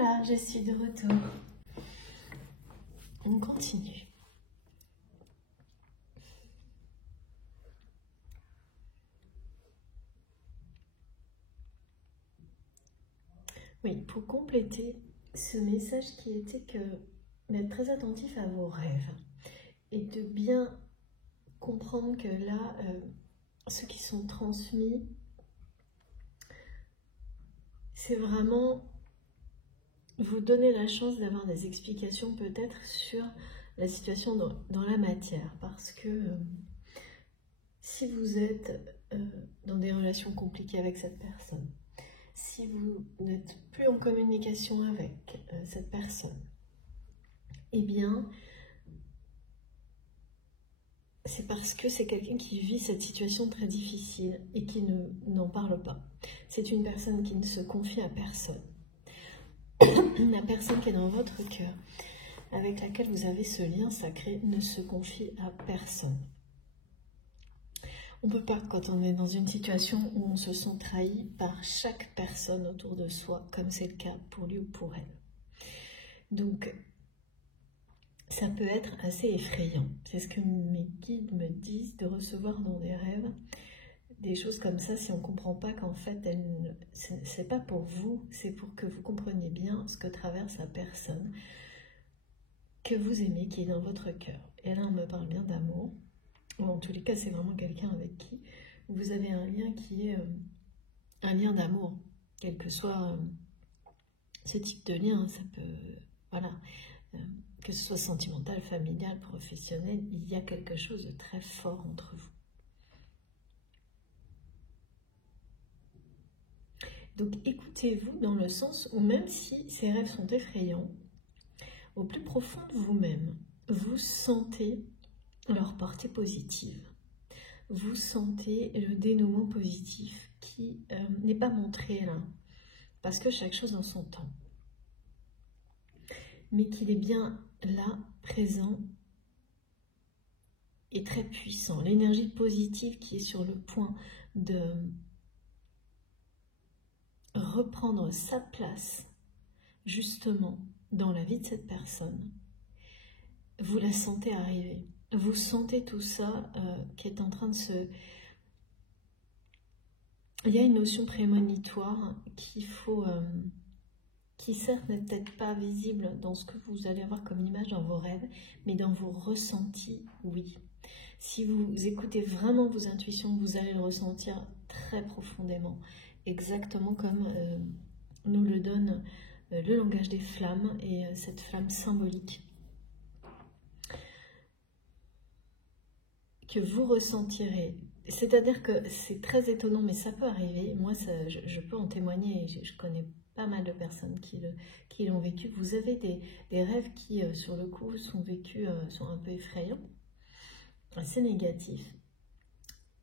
Voilà, je suis de retour. On continue. Oui, pour compléter ce message qui était que d'être très attentif à vos rêves et de bien comprendre que là, ceux qui sont transmis, c'est vraiment vous donner la chance d'avoir des explications peut-être sur la situation dans la matière, parce que si vous êtes dans des relations compliquées avec cette personne, si vous n'êtes plus en communication avec cette personne, eh bien, c'est parce que c'est quelqu'un qui vit cette situation très difficile et qui n'en parle pas. C'est une personne qui ne se confie à personne. La personne qui est dans votre cœur, avec laquelle vous avez ce lien sacré, ne se confie à personne. On ne peut pas, quand on est dans une situation où on se sent trahi par chaque personne autour de soi, comme c'est le cas pour lui ou pour elle. Donc, ça peut être assez effrayant. C'est ce que mes guides me disent, de recevoir dans des rêves des choses comme ça, si on ne comprend pas qu'en fait, c'est pas pour vous, c'est pour que vous compreniez bien ce que traverse la personne que vous aimez, qui est dans votre cœur. Et là, on me parle bien d'amour. En tous les cas, c'est vraiment quelqu'un avec qui vous avez un lien qui est un lien d'amour, quel que soit ce type de lien. Ça peut, voilà, que ce soit sentimental, familial, professionnel, il y a quelque chose de très fort entre vous. Donc écoutez-vous dans le sens où même si ces rêves sont effrayants, au plus profond de vous-même, vous sentez leur portée positive. Vous sentez le dénouement positif qui n'est pas montré là, parce que chaque chose dans son temps. Mais qu'il est bien là, présent et très puissant. L'énergie positive qui est sur le point de reprendre sa place, justement, dans la vie de cette personne, vous la sentez arriver. Vous sentez tout ça qui est en train de se... Il y a une notion prémonitoire qu'il faut... qui certes n'est peut-être pas visible dans ce que vous allez avoir comme image dans vos rêves, mais dans vos ressentis, oui. Si vous écoutez vraiment vos intuitions, vous allez le ressentir très profondément, exactement comme nous le donne le langage des flammes et cette flamme symbolique que vous ressentirez. C'est-à-dire que c'est très étonnant, mais ça peut arriver. Moi, je peux en témoigner, et je connais pas mal de personnes qui l'ont vécu. Vous avez des rêves qui, sur le coup, sont vécus, sont un peu effrayants, assez négatifs.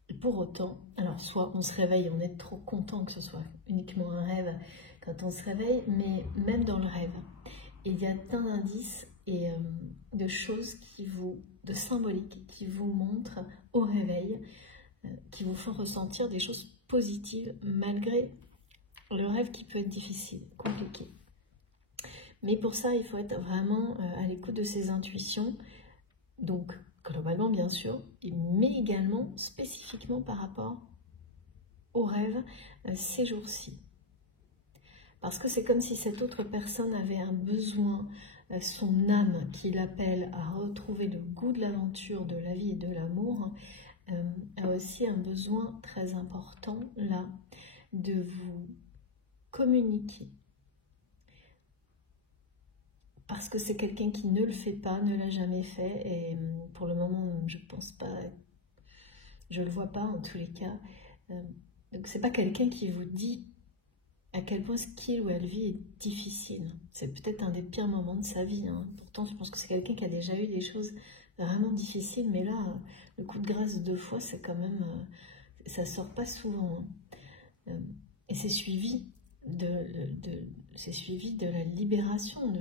Et pour autant, alors soit on se réveille, on est trop content que ce soit uniquement un rêve quand on se réveille, mais même dans le rêve, il y a plein d'indices et de choses de symboliques qui vous montrent au réveil, qui vous font ressentir des choses positives malgré le rêve qui peut être difficile, compliqué. Mais pour ça, il faut être vraiment à l'écoute de ses intuitions, donc globalement bien sûr, mais également spécifiquement par rapport aux rêves ces jours-ci. Parce que c'est comme si cette autre personne avait un besoin, son âme qui l'appelle à retrouver le goût de l'aventure, de la vie et de l'amour, a aussi un besoin très important là de vous communiquer. Parce que c'est quelqu'un qui ne le fait pas, ne l'a jamais fait, et pour le moment, je pense pas, je le vois pas en tous les cas. Donc c'est pas quelqu'un qui vous dit à quel point ce qu'il ou elle vit est difficile. C'est peut-être un des pires moments de sa vie, hein. Pourtant, je pense que c'est quelqu'un qui a déjà eu des choses vraiment difficiles, mais là, le coup de grâce 2 fois, c'est quand même... ça sort pas souvent, hein. Et c'est suivi de la libération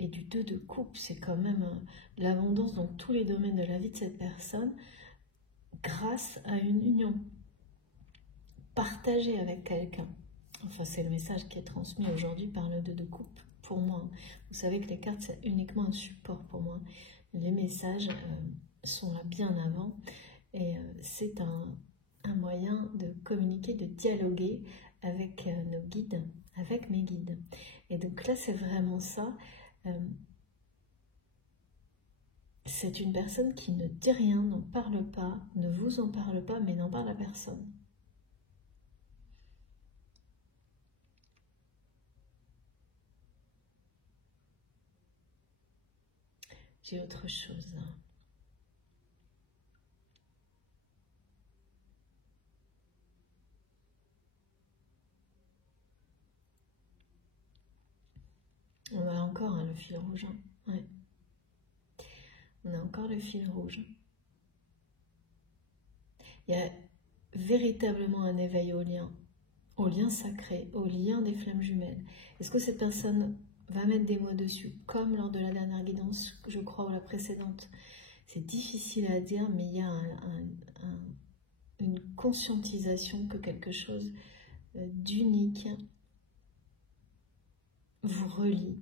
et du 2 de coupe. C'est quand même l'abondance dans tous les domaines de la vie de cette personne grâce à une union partagée avec quelqu'un. Enfin, c'est le message qui est transmis aujourd'hui par le 2 de coupe pour moi. Vous savez que les cartes, c'est uniquement un support pour moi. Les messages sont là bien avant. Et c'est un moyen de communiquer, de dialoguer avec nos guides, avec mes guides. Et donc là, c'est vraiment ça. C'est une personne qui ne dit rien, n'en parle pas, ne vous en parle pas, mais n'en parle à personne. J'ai autre chose. On a encore le fil rouge. Ouais. On a encore le fil rouge. Il y a véritablement un éveil au lien sacré, au lien des flammes jumelles. Est-ce que cette personne va mettre des mots dessus, comme lors de la dernière guidance, je crois, ou la précédente? C'est difficile à dire, mais il y a une conscientisation que quelque chose d'unique vous relie.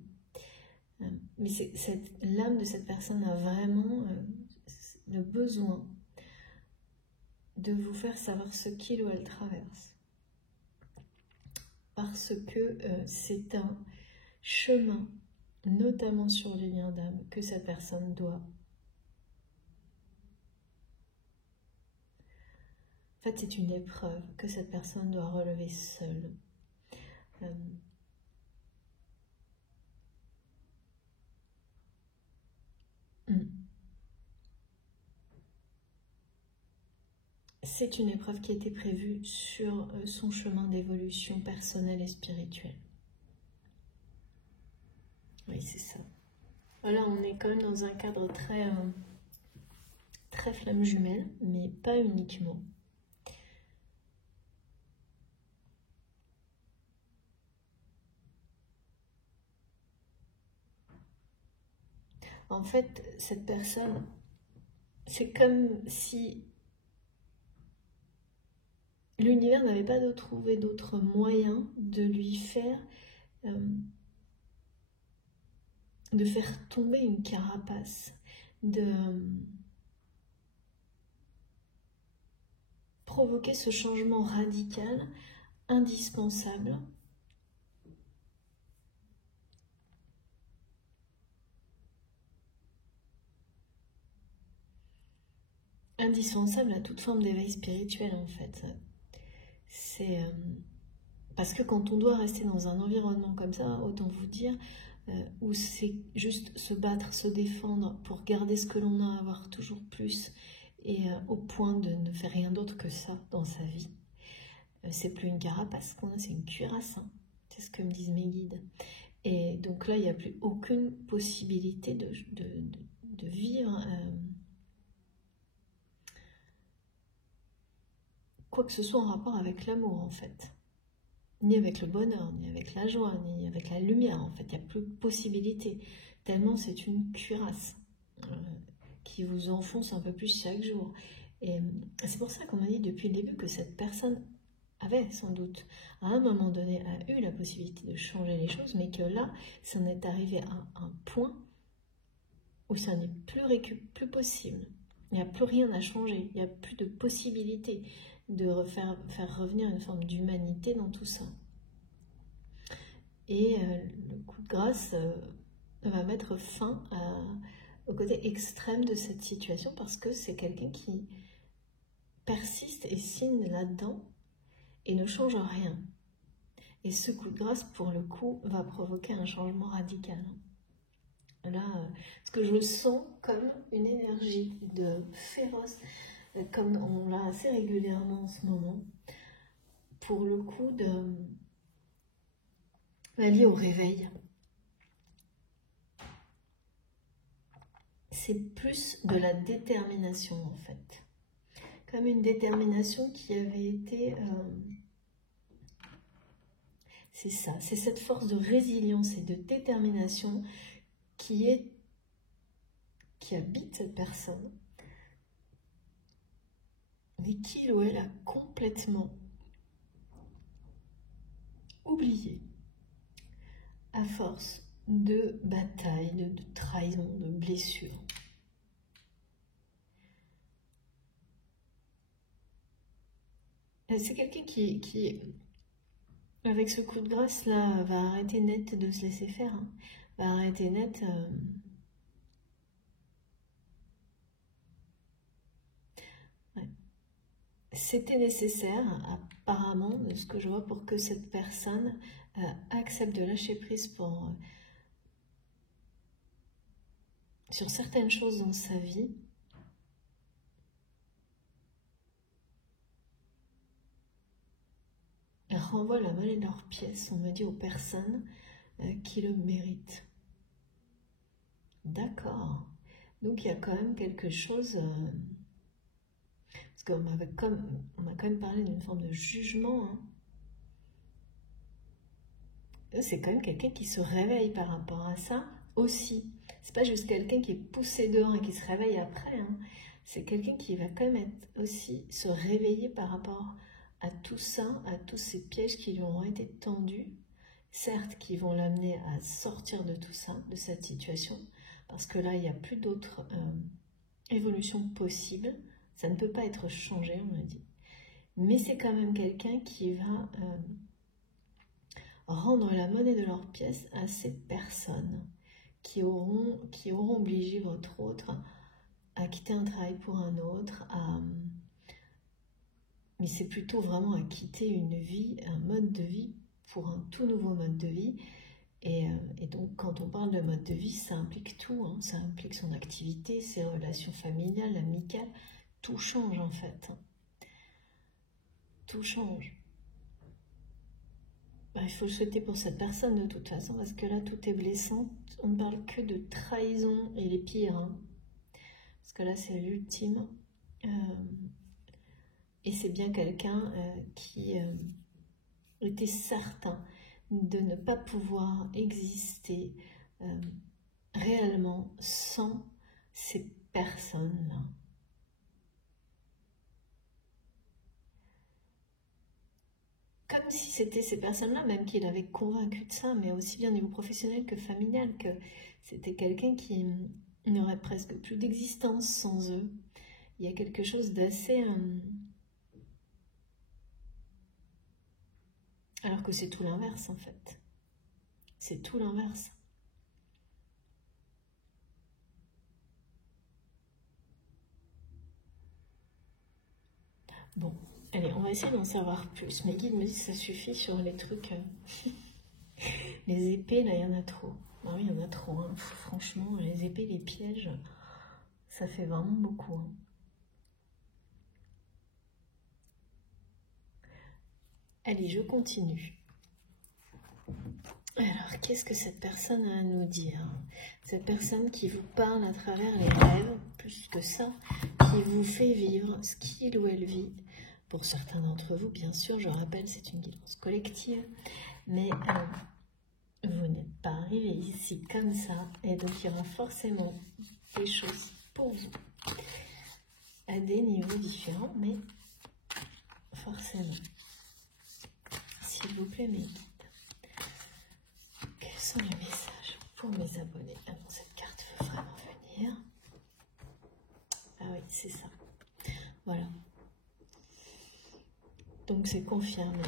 Mais l'âme de cette personne a vraiment le besoin de vous faire savoir ce qu'il ou elle traverse. Parce que c'est un chemin, notamment sur les liens d'âme, que cette personne doit. En fait, c'est une épreuve que cette personne doit relever seule. C'est une épreuve qui a été prévue sur son chemin d'évolution personnelle et spirituelle. Oui, c'est ça. Voilà, on est quand même dans un cadre très flamme jumelle, mais pas uniquement. En fait, cette personne, c'est comme si l'univers n'avait pas trouvé d'autre moyen de lui faire, de faire tomber une carapace, de provoquer ce changement radical, indispensable, indispensable à toute forme d'éveil spirituel en fait. C'est parce que quand on doit rester dans un environnement comme ça, autant vous dire, où c'est juste se battre, se défendre pour garder ce que l'on a, avoir toujours plus, et au point de ne faire rien d'autre que ça dans sa vie. C'est plus une carapace qu'on a, c'est une cuirasse. Hein. C'est ce que me disent mes guides. Et donc là, il n'y a plus aucune possibilité de vivre quoi que ce soit en rapport avec l'amour, en fait. Ni avec le bonheur, ni avec la joie, ni avec la lumière, en fait. Il n'y a plus de possibilité. Tellement c'est une cuirasse qui vous enfonce un peu plus chaque jour. Et c'est pour ça qu'on m'a dit depuis le début que cette personne avait sans doute, à un moment donné, a eu la possibilité de changer les choses, mais que là, ça en est arrivé à un point où ça n'est plus possible. Il n'y a plus rien à changer, il n'y a plus de possibilité de faire revenir une forme d'humanité dans tout ça. Et le coup de grâce va mettre fin au côté extrême de cette situation parce que c'est quelqu'un qui persiste et signe là-dedans et ne change rien. Et ce coup de grâce, pour le coup, va provoquer un changement radical. Là, ce que je sens comme une énergie de féroce, comme on l'a assez régulièrement en ce moment, pour le coup, lié au réveil. C'est plus de la détermination, en fait. Comme une détermination qui avait été... c'est ça, c'est cette force de résilience et de détermination qui habite cette personne, mais qui ou elle a complètement oublié à force de batailles, de trahison, de blessures. C'est quelqu'un qui, avec ce coup de grâce là, va arrêter net de se laisser faire, hein. Va arrêter net. Ouais. C'était nécessaire, apparemment, de ce que je vois, pour que cette personne accepte de lâcher prise pour, sur certaines choses dans sa vie. Et renvoie la monnaie de leurs pièces, on me dit, aux personnes qui le méritent. D'accord. Donc il y a quand même quelque chose... parce qu'on m'a quand même parlé d'une forme de jugement. Hein. C'est quand même quelqu'un qui se réveille par rapport à ça aussi. C'est pas juste quelqu'un qui est poussé dehors et qui se réveille après. Hein. C'est quelqu'un qui va quand même être aussi se réveiller par rapport à tout ça, à tous ces pièges qui lui ont été tendus. Certes, qui vont l'amener à sortir de tout ça, de cette situation, parce que là, il n'y a plus d'autres évolutions possibles. Ça ne peut pas être changé, on me dit. Mais c'est quand même quelqu'un qui va rendre la monnaie de leurs pièces à ces personnes qui auront obligé votre autre à quitter un travail pour un autre, mais c'est plutôt vraiment à quitter une vie, un mode de vie pour un tout nouveau mode de vie. Et donc, quand on parle de mode de vie, ça implique tout. Hein. Ça implique son activité, ses relations familiales, amicales. Tout change, en fait. Tout change. Bah, il faut le souhaiter pour cette personne, de toute façon, parce que là, tout est blessant. On ne parle que de trahison et les pires. Hein. Parce que là, c'est l'ultime. Et c'est bien quelqu'un qui était certain de ne pas pouvoir exister réellement sans ces personnes-là. Comme si c'était ces personnes-là, même qu'il avait convaincu de ça, mais aussi bien au niveau professionnel que familial, que c'était quelqu'un qui n'aurait presque plus d'existence sans eux. Il y a quelque chose d'assez... alors que c'est tout l'inverse, en fait. C'est tout l'inverse. Bon, allez, on va essayer d'en savoir plus. Mes guides me disent que ça suffit sur les trucs... les épées, là, il y en a trop. Ah oui, il y en a trop. Hein. Franchement, les épées, les pièges, ça fait vraiment beaucoup. Hein. Allez, je continue. Alors, qu'est-ce que cette personne a à nous dire? Cette personne qui vous parle à travers les rêves, plus que ça, qui vous fait vivre ce qu'il ou elle vit. Pour certains d'entre vous, bien sûr, je rappelle, c'est une guidance collective, mais vous n'êtes pas arrivé ici comme ça, et donc il y aura forcément des choses pour vous, à des niveaux différents, mais forcément. S'il vous plaît, mes guides. Quels sont les messages pour mes abonnés? Ah non, cette carte veut vraiment venir. Ah oui, c'est ça. Voilà. Donc c'est confirmé.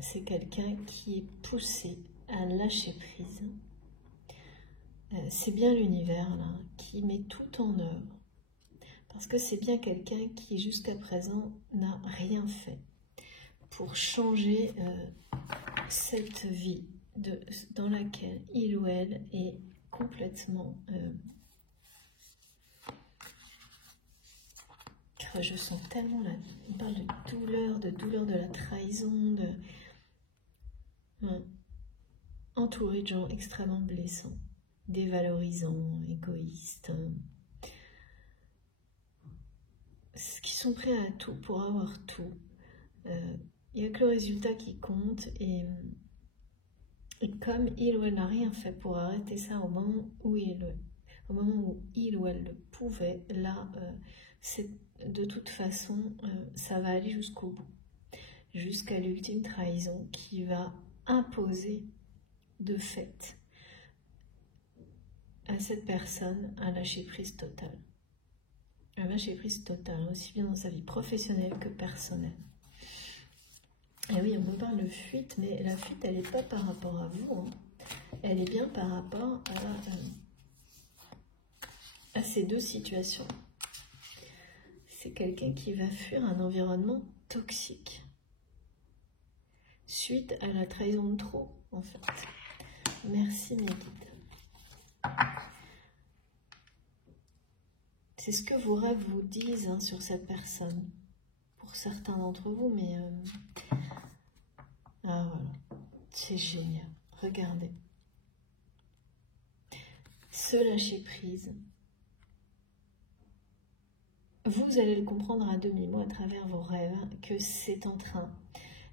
C'est quelqu'un qui est poussé à lâcher prise. C'est bien l'univers là qui met tout en œuvre. Parce que c'est bien quelqu'un qui jusqu'à présent n'a rien fait pour changer cette vie dans laquelle il ou elle est complètement... je sens tellement on parle de douleur de la trahison, entouré de gens extrêmement blessants, dévalorisants, égoïstes, qui sont prêts à tout pour avoir tout. Il n'y a que le résultat qui compte, et comme il ou elle n'a rien fait pour arrêter ça au moment où il ou elle le pouvait, là, de toute façon, ça va aller jusqu'au bout, jusqu'à l'ultime trahison qui va imposer de fait à cette personne un lâcher-prise total. Un lâcher-prise total, aussi bien dans sa vie professionnelle que personnelle. Et oui, on me parle de fuite, mais la fuite, elle n'est pas par rapport à vous, hein. Elle est bien par rapport à ces deux situations. C'est quelqu'un qui va fuir un environnement toxique, suite à la trahison de trop, en fait. Merci, mes guides. C'est ce que vos rêves vous disent, hein, sur cette personne. Pour certains d'entre vous, mais... Ah, voilà. C'est génial. Regardez. Ce lâcher-prise, vous allez le comprendre à demi-mot à travers vos rêves, que c'est en train...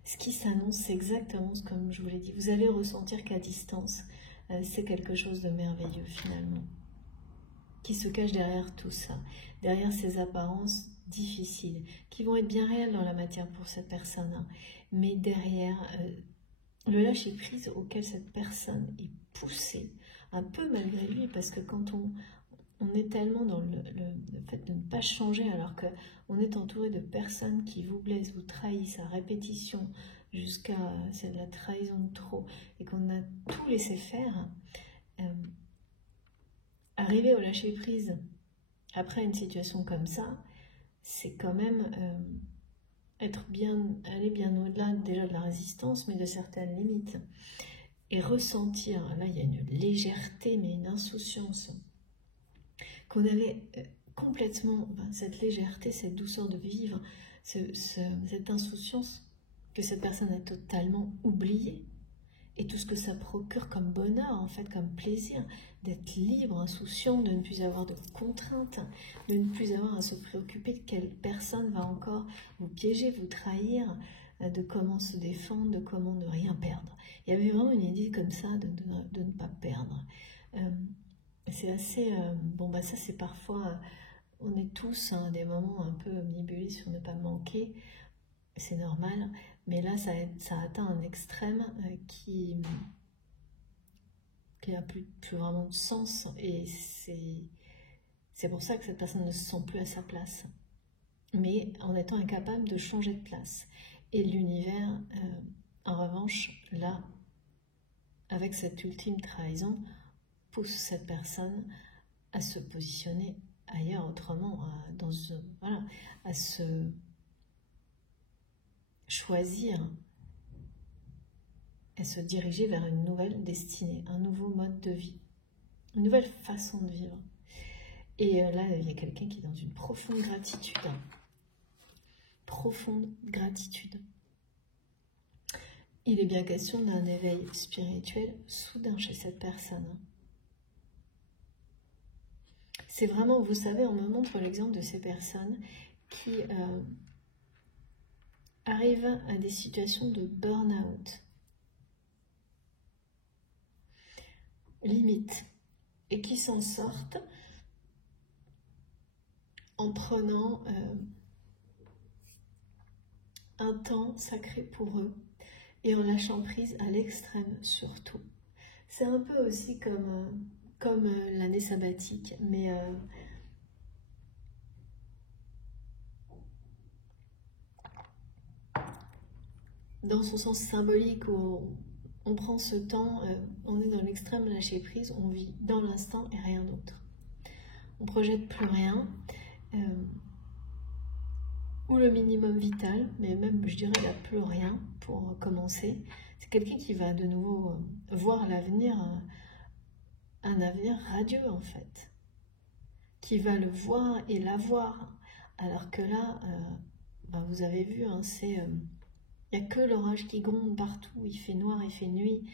Ce qui s'annonce, c'est exactement ce comme je vous l'ai dit. Vous allez ressentir qu'à distance, c'est quelque chose de merveilleux, finalement, qui se cache derrière tout ça, derrière ces apparences difficiles, qui vont être bien réelles dans la matière pour cette personne, hein, mais derrière le lâcher-prise auquel cette personne est poussée, un peu malgré lui, parce que quand on est tellement dans le fait de ne pas changer, alors qu'on est entouré de personnes qui vous blessent, vous trahissent à répétition, jusqu'à c'est de la trahison de trop, et qu'on a tout laissé faire, arriver au lâcher-prise après une situation comme ça, c'est quand même aller bien au-delà déjà de la résistance, mais de certaines limites. Et ressentir, là il y a une légèreté, mais une insouciance, qu'on avait complètement, cette légèreté, cette douceur de vivre, cette insouciance que cette personne a totalement oubliée, et tout ce que ça procure comme bonheur, en fait, comme plaisir, d'être libre, insouciant, de ne plus avoir de contraintes, de ne plus avoir à se préoccuper de quelle personne va encore vous piéger, vous trahir, de comment se défendre, de comment ne rien perdre. Il y avait vraiment une idée comme ça de ne pas perdre. C'est assez... bon, ça c'est parfois... on est tous à des moments un peu omnibulés sur ne pas manquer, c'est normal, mais là ça atteint un extrême qui n'a plus vraiment de sens, et c'est pour ça que cette personne ne se sent plus à sa place, mais en étant incapable de changer de place. Et l'univers, en revanche, là, avec cette ultime trahison, pousse cette personne à se positionner ailleurs, autrement, à se choisir, à se diriger vers une nouvelle destinée, un nouveau mode de vie, une nouvelle façon de vivre. Et là, il y a quelqu'un qui est dans une profonde gratitude. Profonde gratitude. Il est bien question d'un éveil spirituel soudain chez cette personne. C'est vraiment, vous savez, on me montre l'exemple de ces personnes qui arrivent à des situations de burn-out, limite, et qui s'en sortent en prenant un temps sacré pour eux et en lâchant prise à l'extrême surtout. C'est un peu aussi comme l'année sabbatique, mais dans son sens symbolique, où on prend ce temps, on est dans l'extrême lâcher prise, on vit dans l'instant et rien d'autre. On projette plus rien, ou le minimum vital, mais même je dirais il n'y a plus rien pour commencer. C'est quelqu'un qui va de nouveau voir l'avenir, un avenir radieux en fait, qui va le voir et l'avoir, alors que là, vous avez vu, hein, il n'y a que l'orage qui gronde partout, il fait noir, il fait nuit,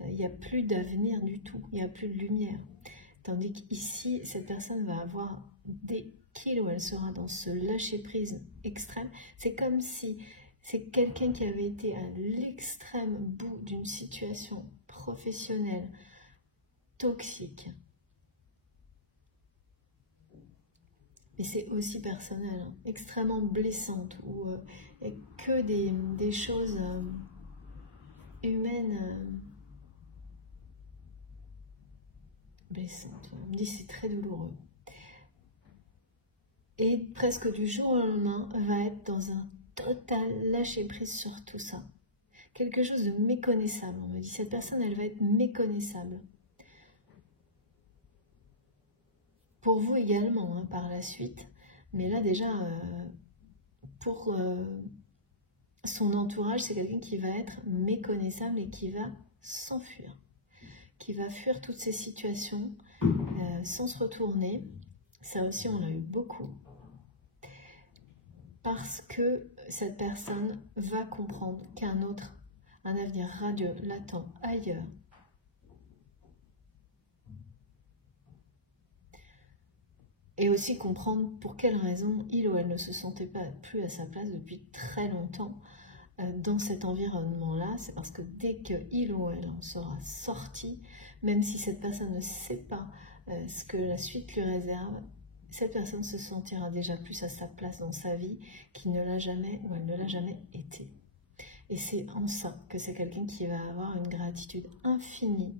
il n'y a plus d'avenir du tout, il n'y a plus de lumière. Tandis qu'ici, cette personne va avoir dès qu'il ou elle sera dans ce lâcher-prise extrême. C'est comme si c'est quelqu'un qui avait été à l'extrême bout d'une situation professionnelle toxique. Mais c'est aussi personnel, hein, extrêmement blessante, où il n'y a que des choses humaine blessante. On me dit c'est très douloureux. Et presque du jour au lendemain, va être dans un total lâcher-prise sur tout ça. Quelque chose de méconnaissable. On me dit cette personne, elle va être méconnaissable. Pour vous également, hein, par la suite. Mais là déjà, pour son entourage, c'est quelqu'un qui va être méconnaissable et qui va s'enfuir. Qui va fuir toutes ces situations sans se retourner. Ça aussi, on l'a eu beaucoup. Parce que cette personne va comprendre qu'un autre, un avenir radieux l'attend ailleurs. Et aussi comprendre pour quelle raison il ou elle ne se sentait pas plus à sa place depuis très longtemps dans cet environnement-là. C'est parce que dès qu'il ou elle en sera sorti, même si cette personne ne sait pas ce que la suite lui réserve, cette personne se sentira déjà plus à sa place dans sa vie qu'il ne l'a jamais ou elle ne l'a jamais été. Et c'est en ça que c'est quelqu'un qui va avoir une gratitude infinie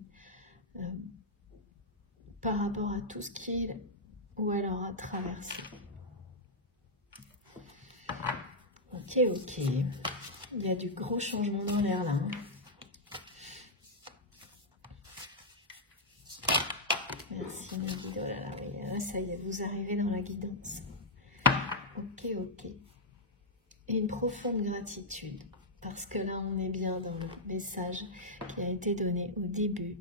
par rapport à tout ce qu'il ou elle aura traversé. Ok, ok. Il y a du gros changement dans l'air là. Hein. Merci mon guide. Oh là là, oui, là, ça y est, vous arrivez dans la guidance. Ok, ok. Et une profonde gratitude. Parce que là, on est bien dans le message qui a été donné au début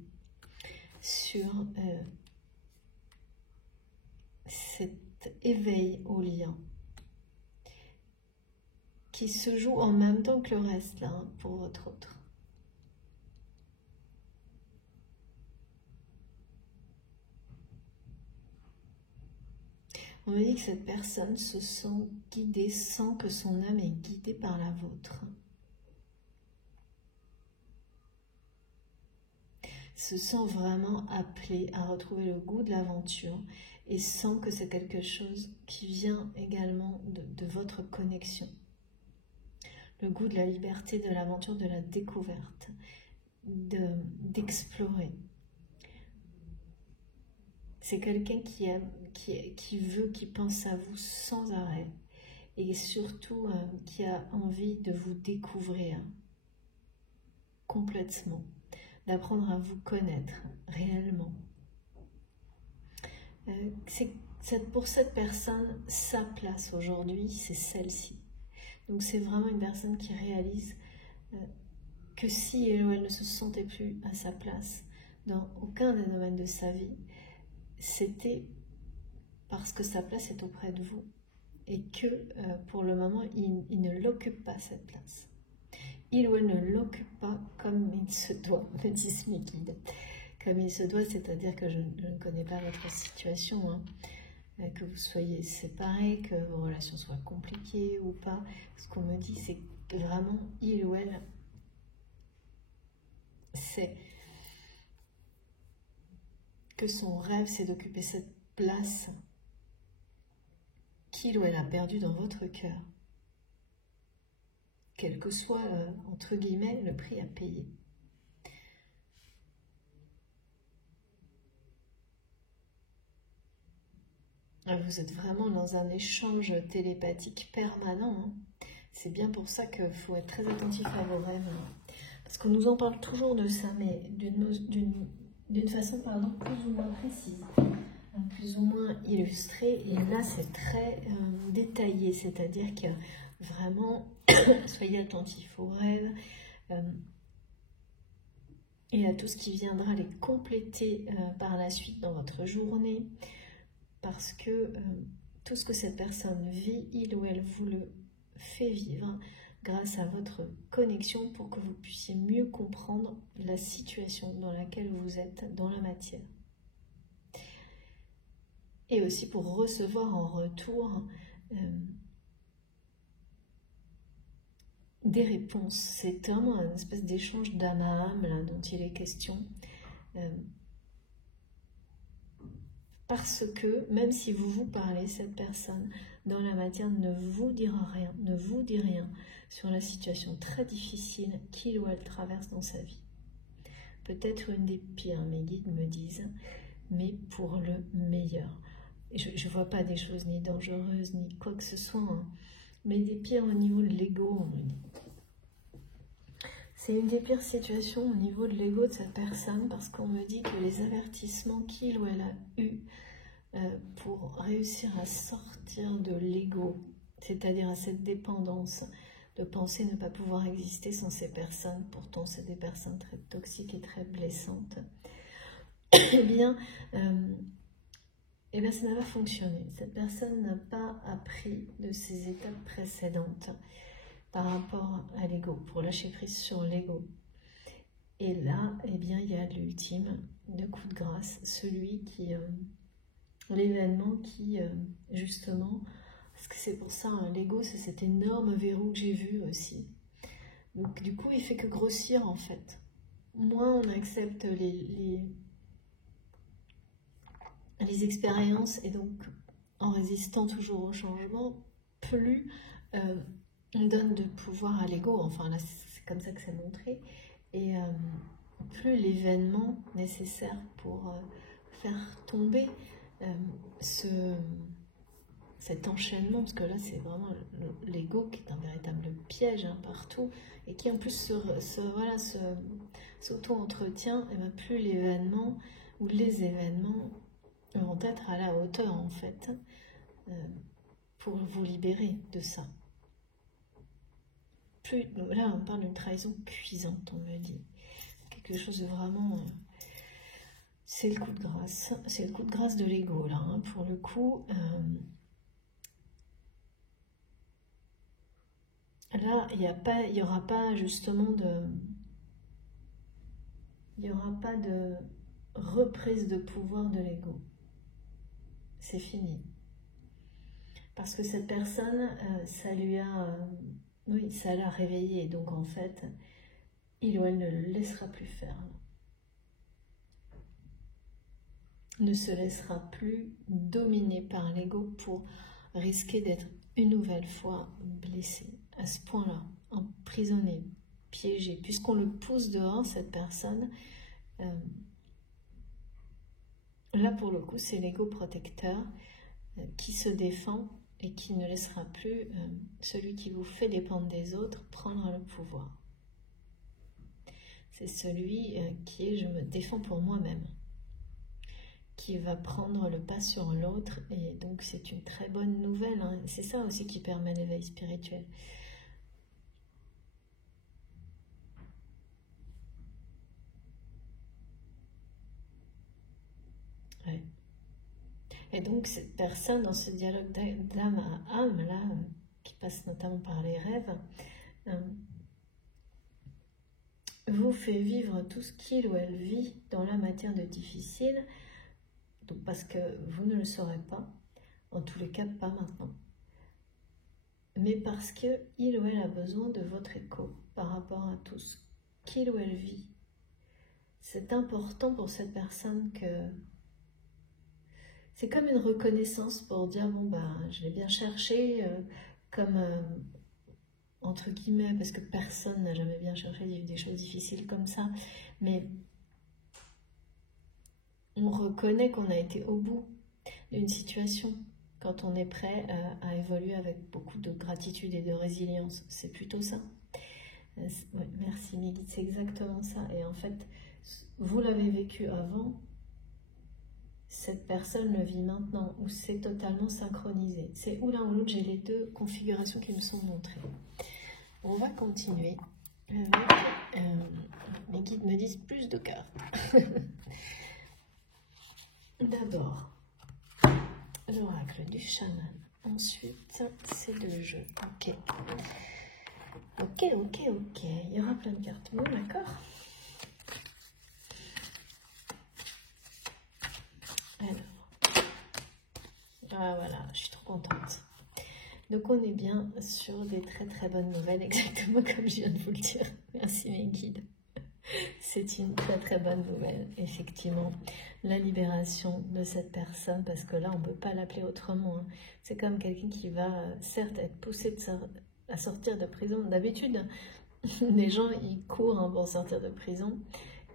sur cet éveil au lien qui se joue en même temps que le reste là, hein, pour votre autre. On me dit que cette personne se sent guidée sans que son âme est guidée par la vôtre. Se sent vraiment appelée à retrouver le goût de l'aventure et sent que c'est quelque chose qui vient également de votre connexion. Le goût de la liberté, de l'aventure, de la découverte, d'explorer. C'est quelqu'un qui veut, qui pense à vous sans arrêt et surtout qui a envie de vous découvrir complètement, d'apprendre à vous connaître réellement. Pour cette personne, sa place aujourd'hui, c'est celle-ci. Donc c'est vraiment une personne qui réalise que si elle ne se sentait plus à sa place dans aucun des domaines de sa vie, c'était parce que sa place est auprès de vous et que pour le moment, il ne l'occupe pas cette place. Il ou elle ne l'occupe pas comme il se doit, me disent mes guides. Comme il se doit, c'est-à-dire que je ne connais pas votre situation, hein, que vous soyez séparés, que vos relations soient compliquées ou pas. Ce qu'on me dit, c'est que vraiment, il ou elle, c'est que son rêve, c'est d'occuper cette place qu'il ou elle a perdue dans votre cœur. Quel que soit, entre guillemets, le prix à payer. Vous êtes vraiment dans un échange télépathique permanent. Hein. C'est bien pour ça qu'il faut être très attentif à vos rêves. Hein. Parce qu'on nous en parle toujours de ça, mais d'une façon plus ou moins précise, plus ou moins illustrée. Et là, c'est très détaillé, c'est-à-dire que vraiment, soyez attentifs aux rêves et à tout ce qui viendra les compléter par la suite dans votre journée. Parce que tout ce que cette personne vit, il ou elle vous le fait vivre grâce à votre connexion pour que vous puissiez mieux comprendre la situation dans laquelle vous êtes dans la matière. Et aussi pour recevoir en retour des réponses. C'est vraiment une espèce d'échange d'âme à âme là, dont il est question. Parce que, même si vous vous parlez, cette personne, dans la matière, ne vous dira rien, ne vous dit rien sur la situation très difficile qu'il ou elle traverse dans sa vie. Peut-être une des pires, mes guides me disent, mais pour le meilleur. Je ne vois pas des choses ni dangereuses, ni quoi que ce soit, hein, mais des pires au niveau de l'ego, on me dit. C'est une des pires situations au niveau de l'ego de cette personne, parce qu'on me dit que les avertissements qu'il ou elle a eus pour réussir à sortir de l'ego, c'est-à-dire à cette dépendance de penser ne pas pouvoir exister sans ces personnes, pourtant c'est des personnes très toxiques et très blessantes, eh bien ça n'a pas fonctionné. Cette personne n'a pas appris de ses étapes précédentes par rapport à l'ego, pour lâcher prise sur l'ego. Et là, eh bien, il y a l'ultime de coup de grâce, celui qui, l'événement qui, justement, parce que c'est pour ça, hein, l'ego, c'est cet énorme verrou que j'ai vu aussi. Donc, du coup, il fait que grossir, en fait. Moins on accepte les expériences, et donc, en résistant toujours au changement, plus on donne de pouvoir à l'ego, enfin là c'est comme ça que c'est montré, et plus l'événement nécessaire pour faire tomber cet enchaînement, parce que là c'est vraiment l'ego qui est un véritable piège, hein, partout, et qui en plus s'auto-entretient, et bien plus l'événement ou les événements vont être à la hauteur, en fait, pour vous libérer de ça. Plus, là, on parle d'une trahison cuisante, on me dit. Quelque chose de vraiment... c'est le coup de grâce. C'est le coup de grâce de l'ego, là, hein, pour le coup. Là, il n'y aura pas, justement, il n'y aura pas de reprise de pouvoir de l'ego. C'est fini. Parce que cette personne, ça lui a... oui, ça l'a réveillé. Donc, en fait, il ou elle ne le laissera plus faire. Ne se laissera plus dominer par l'ego pour risquer d'être une nouvelle fois blessé. À ce point-là, emprisonné, piégé. Puisqu'on le pousse dehors, cette personne... là, pour le coup, c'est l'ego protecteur qui se défend et qui ne laissera plus celui qui vous fait dépendre des autres prendre le pouvoir. C'est celui qui est « je me défends pour moi-même », qui va prendre le pas sur l'autre, et donc c'est une très bonne nouvelle, hein. C'est ça aussi qui permet l'éveil spirituel. Ouais. Et donc cette personne, dans ce dialogue d'âme à âme, là, qui passe notamment par les rêves, vous fait vivre tout ce qu'il ou elle vit dans la matière de difficile, donc parce que vous ne le saurez pas, en tous les cas pas maintenant, mais parce qu'il ou elle a besoin de votre écho par rapport à tout ce qu'il ou elle vit. C'est important pour cette personne que... c'est comme une reconnaissance pour dire, bon, bah, je l'ai bien cherché, comme, entre guillemets, parce que personne n'a jamais bien cherché de vivre des choses difficiles comme ça, mais on reconnaît qu'on a été au bout d'une situation quand on est prêt à évoluer avec beaucoup de gratitude et de résilience. C'est plutôt ça. Ouais, merci Mégui, c'est exactement ça. Et en fait, vous l'avez vécu avant, cette personne le vit maintenant, où c'est totalement synchronisé. C'est ou l'un ou l'autre, j'ai les deux configurations qui me sont montrées. On va continuer. Mes guides me disent plus de cartes. D'abord, l'oracle du chaman. Ensuite, c'est le jeu. Ok. Il y aura plein de cartes. Bon, d'accord. Alors. Ah, voilà, je suis trop contente. Donc, on est bien sur des très très bonnes nouvelles, exactement comme je viens de vous le dire. Merci mes guides. c'est une très très bonne nouvelle, effectivement. La libération de cette personne, parce que là, on ne peut pas l'appeler autrement. Hein. C'est comme quelqu'un qui va, certes, être poussé à sortir de prison. D'habitude, les gens, ils courent hein, pour sortir de prison.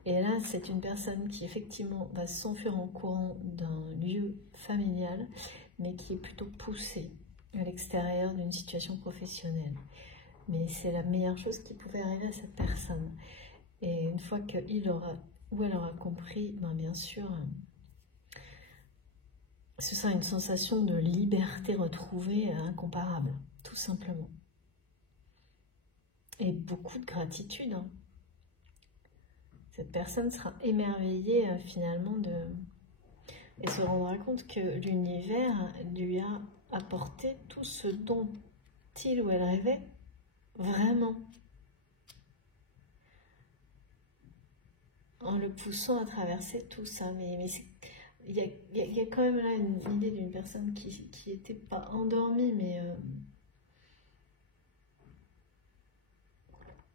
Et là, c'est une personne qui, effectivement, va s'enfuir en courant d'un lieu familial, mais qui est plutôt poussée à l'extérieur d'une situation professionnelle. Mais c'est la meilleure chose qui pouvait arriver à cette personne. Et une fois qu'il aura, ou elle aura compris, ben bien sûr, ce sera une sensation de liberté retrouvée incomparable, tout simplement. Et beaucoup de gratitude. Hein. Cette personne sera émerveillée finalement et se rendra compte que l'univers lui a apporté tout ce dont il ou elle rêvait, vraiment. En le poussant à traverser tout ça. Mais il y a quand même là une idée d'une personne qui n'était pas endormie, mais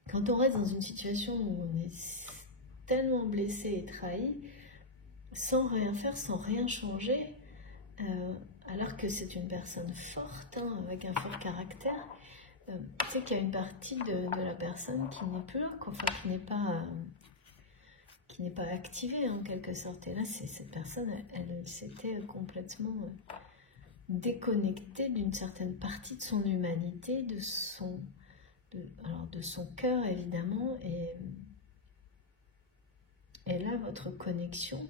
quand on reste dans une situation où on est tellement blessé et trahi, sans rien faire, sans rien changer, alors que c'est une personne forte, hein, avec un fort caractère, tu sais qu'il y a une partie de la personne qui n'est plus là, enfin, qui n'est pas activée en quelque sorte. Et là, cette personne, elle s'était complètement déconnectée d'une certaine partie de son humanité, de son cœur évidemment. Et là, votre connexion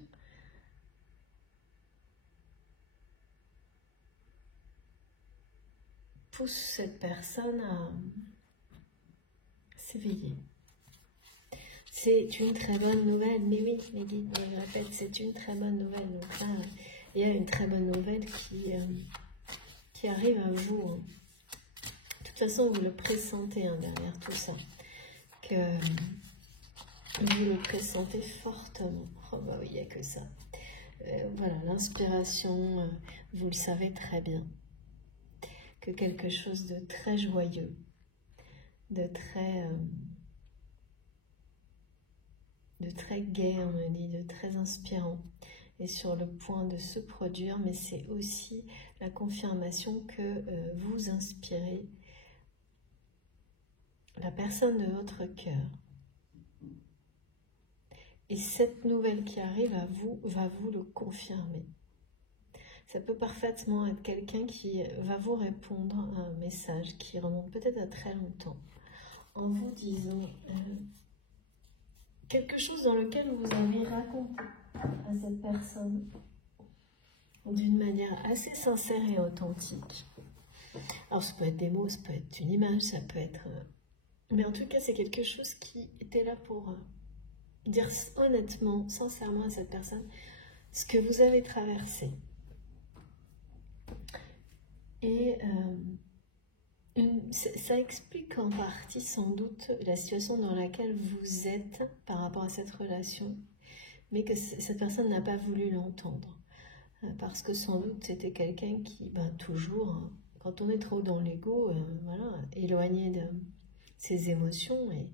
pousse cette personne à s'éveiller. C'est une très bonne nouvelle, mais oui, les guides me le répètent, c'est une très bonne nouvelle. Donc là, il y a une très bonne nouvelle qui arrive à vous. Hein. De toute façon, vous le pressentez hein, derrière tout ça, que vous le pressentez fortement. Oh bah oui, il n'y a que ça. Voilà, l'inspiration, vous le savez très bien, que quelque chose de très joyeux, de très gai, on me dit, de très inspirant, est sur le point de se produire, mais c'est aussi la confirmation que vous inspirez la personne de votre cœur. Et cette nouvelle qui arrive à vous va vous le confirmer. Ça peut parfaitement être quelqu'un qui va vous répondre à un message qui remonte peut-être à très longtemps, en vous disant quelque chose dans lequel vous avez raconté à cette personne d'une manière assez sincère et authentique. Alors ça peut être des mots, ça peut être une image, ça peut être... Mais en tout cas, c'est quelque chose qui était là pour dire honnêtement, sincèrement à cette personne ce que vous avez traversé. Et ça explique en partie sans doute la situation dans laquelle vous êtes par rapport à cette relation, mais que cette personne n'a pas voulu l'entendre. Parce que sans doute c'était quelqu'un qui, toujours, hein, quand on est trop dans l'ego, voilà, éloigné de ses émotions, et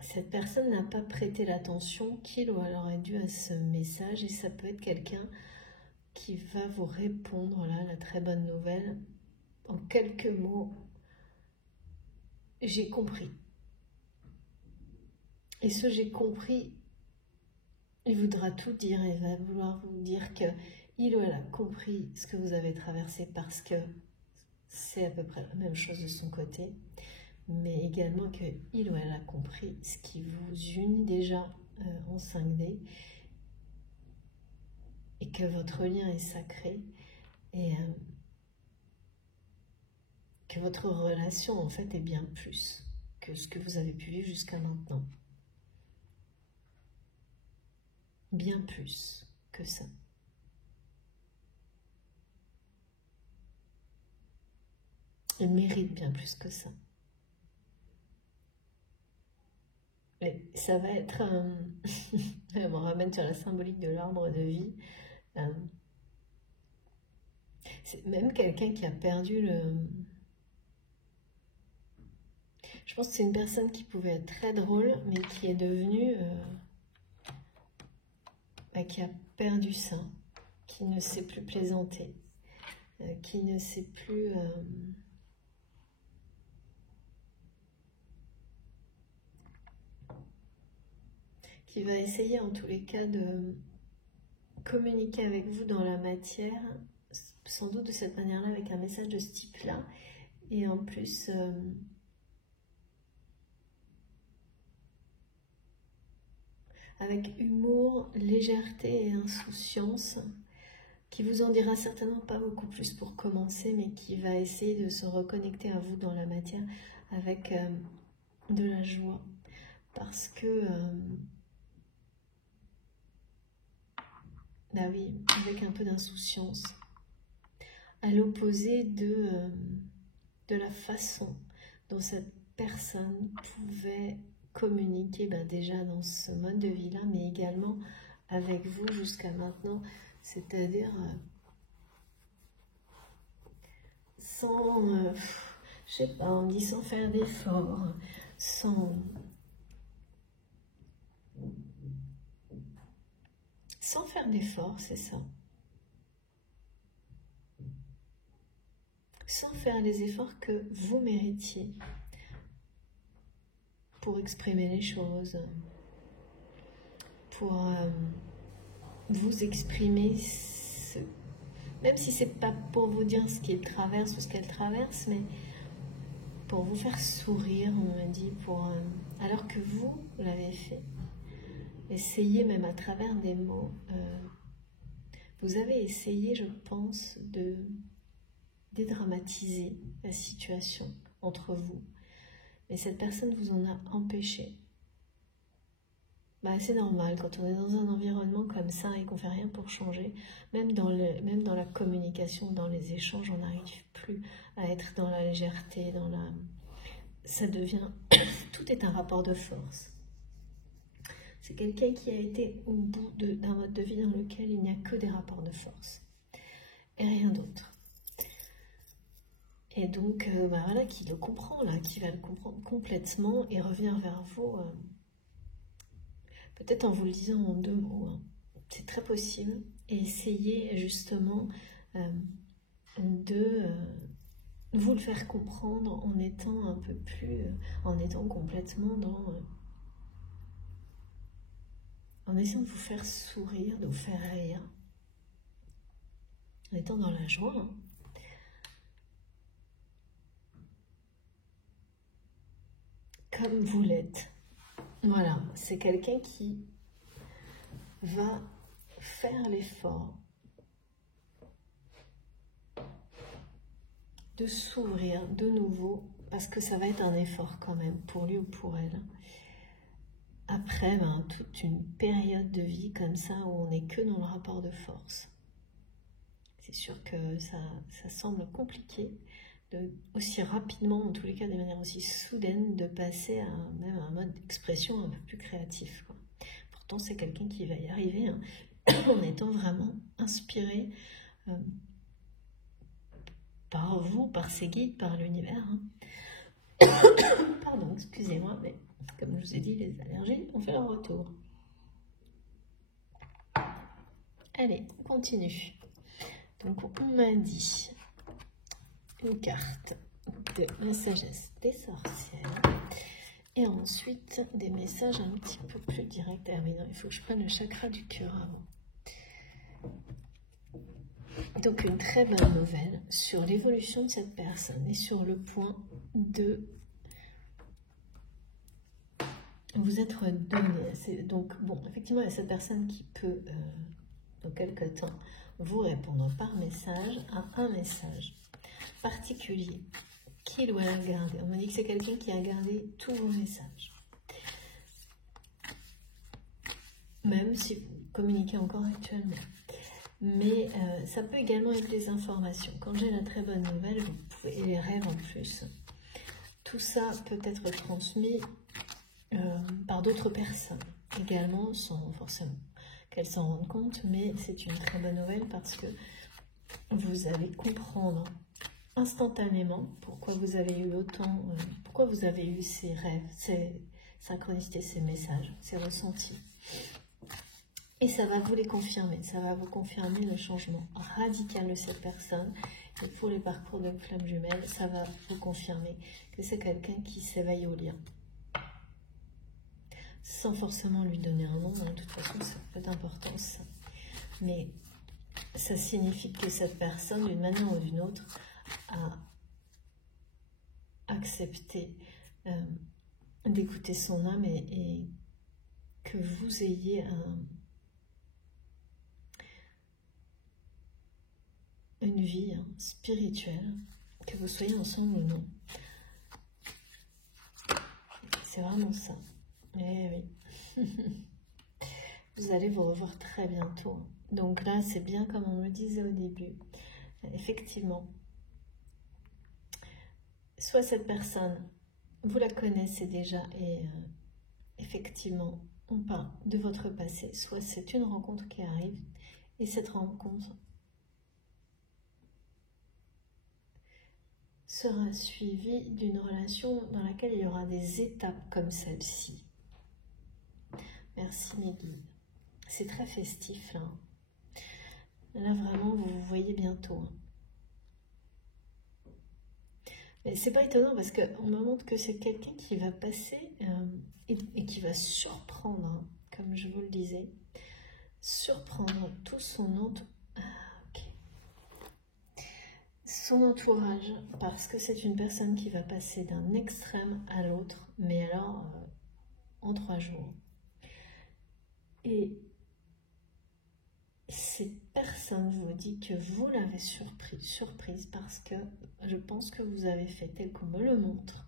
cette personne n'a pas prêté l'attention qu'il ou elle aurait dû à ce message, et ça peut être quelqu'un qui va vous répondre, là, la très bonne nouvelle, en quelques mots, j'ai compris. Et ce j'ai compris, il voudra tout dire, il va vouloir vous dire que il ou elle a compris ce que vous avez traversé parce que c'est à peu près la même chose de son côté, mais également que il ou elle a compris ce qui vous unit déjà en 5D, et que votre lien est sacré, et que votre relation en fait est bien plus que ce que vous avez pu vivre jusqu'à maintenant. Bien plus que ça. Elle mérite bien plus que ça. Et ça va être elle me ramène sur la symbolique de l'arbre de vie. C'est même quelqu'un qui a perdu le... Je pense que c'est une personne qui pouvait être très drôle, mais qui est devenue... qui a perdu ça, qui ne sait plus plaisanter, qui ne sait plus... qui va essayer en tous les cas de communiquer avec vous dans la matière, sans doute de cette manière-là, avec un message de ce type-là, et en plus... avec humour, légèreté et insouciance, qui vous en dira certainement pas beaucoup plus pour commencer, mais qui va essayer de se reconnecter à vous dans la matière avec de la joie. Parce que, bah oui, avec un peu d'insouciance, à l'opposé de la façon dont cette personne pouvait communiquer déjà dans ce mode de vie là, mais également avec vous jusqu'à maintenant, c'est-à-dire sans je sais pas, on dit sans faire d'efforts, sans faire d'efforts, c'est ça, sans faire les efforts que vous méritiez pour exprimer les choses, pour vous exprimer, même si c'est pas pour vous dire ce qu'il traverse ou ce qu'elle traverse, mais pour vous faire sourire, on m'a dit, alors que vous l'avez fait. Essayez même à travers des mots, vous avez essayé, je pense, de dédramatiser la situation entre vous. Mais cette personne vous en a empêché. C'est normal, quand on est dans un environnement comme ça et qu'on ne fait rien pour changer, même dans la communication, dans les échanges, on n'arrive plus à être dans la légèreté, ça devient... Tout est un rapport de force. C'est quelqu'un qui a été au bout d'un mode de vie dans lequel il n'y a que des rapports de force. Et rien d'autre. Et donc, voilà, qui le comprend, là, qui va le comprendre complètement et revenir vers vous, peut-être en vous le disant en 2 mots, hein. C'est très possible. Et essayez justement de vous le faire comprendre en étant un peu plus, en étant complètement en essayant de vous faire sourire, de vous faire rire, en étant dans la joie, hein. Comme vous l'êtes. Voilà, c'est quelqu'un qui va faire l'effort de s'ouvrir de nouveau, parce que ça va être un effort quand même, pour lui ou pour elle. Après, toute une période de vie comme ça, où on n'est que dans le rapport de force. C'est sûr que ça semble compliqué, aussi rapidement, en tous les cas de manière aussi soudaine, de passer à même un mode d'expression un peu plus créatif, quoi. Pourtant, c'est quelqu'un qui va y arriver, hein, en étant vraiment inspiré par vous, par ses guides, par l'univers. Hein. Pardon, excusez-moi, mais comme je vous ai dit, les allergies ont fait leur retour. Allez, on continue. Donc, on m'a dit une carte de la sagesse des sorcières et ensuite des messages un petit peu plus directs. Ah oui, non, il faut que je prenne le chakra du cœur avant. Donc une très bonne nouvelle sur l'évolution de cette personne et sur le point de vous être donné. Donc bon, effectivement, il y a cette personne qui peut dans quelques temps vous répondre par message à un message particulier qu'il ou elle a gardé. On m'a dit que c'est quelqu'un qui a gardé tous vos messages. Même si vous communiquez encore actuellement. Mais ça peut également être des informations. Quand j'ai la très bonne nouvelle, vous pouvez, et les rêves en plus, tout ça peut être transmis par d'autres personnes, également sans forcément qu'elles s'en rendent compte, mais c'est une très bonne nouvelle parce que vous allez comprendre instantanément pourquoi vous avez eu autant, pourquoi vous avez eu ces rêves, ces synchronicités, ces messages, ces ressentis. Et ça va vous les confirmer, ça va vous confirmer le changement radical de cette personne. Et pour les parcours de flammes jumelles, ça va vous confirmer que c'est quelqu'un qui s'éveille au lien. Sans forcément lui donner un nom, hein, de toute façon, ça n'a pas d'importance. Mais ça signifie que cette personne, d'une manière ou d'une autre, a accepté d'écouter son âme et que vous ayez une vie spirituelle, que vous soyez ensemble ou non. C'est vraiment ça. Eh oui. Vous allez vous revoir très bientôt. Donc là, c'est bien comme on me disait au début. Effectivement, soit cette personne, vous la connaissez déjà et effectivement, on parle de votre passé, soit c'est une rencontre qui arrive et cette rencontre sera suivie d'une relation dans laquelle il y aura des étapes comme celle-ci. Merci mes guides. C'est très festif là. Là vraiment, vous vous voyez bientôt. Mais c'est pas étonnant parce qu'on me montre que c'est quelqu'un qui va passer et qui va surprendre, hein, comme je vous le disais, surprendre tout son entourage, parce que c'est une personne qui va passer d'un extrême à l'autre, mais alors en 3 jours. Et cette personne vous dit que vous l'avez surprise parce que je pense que vous avez fait tel qu'on me le montre.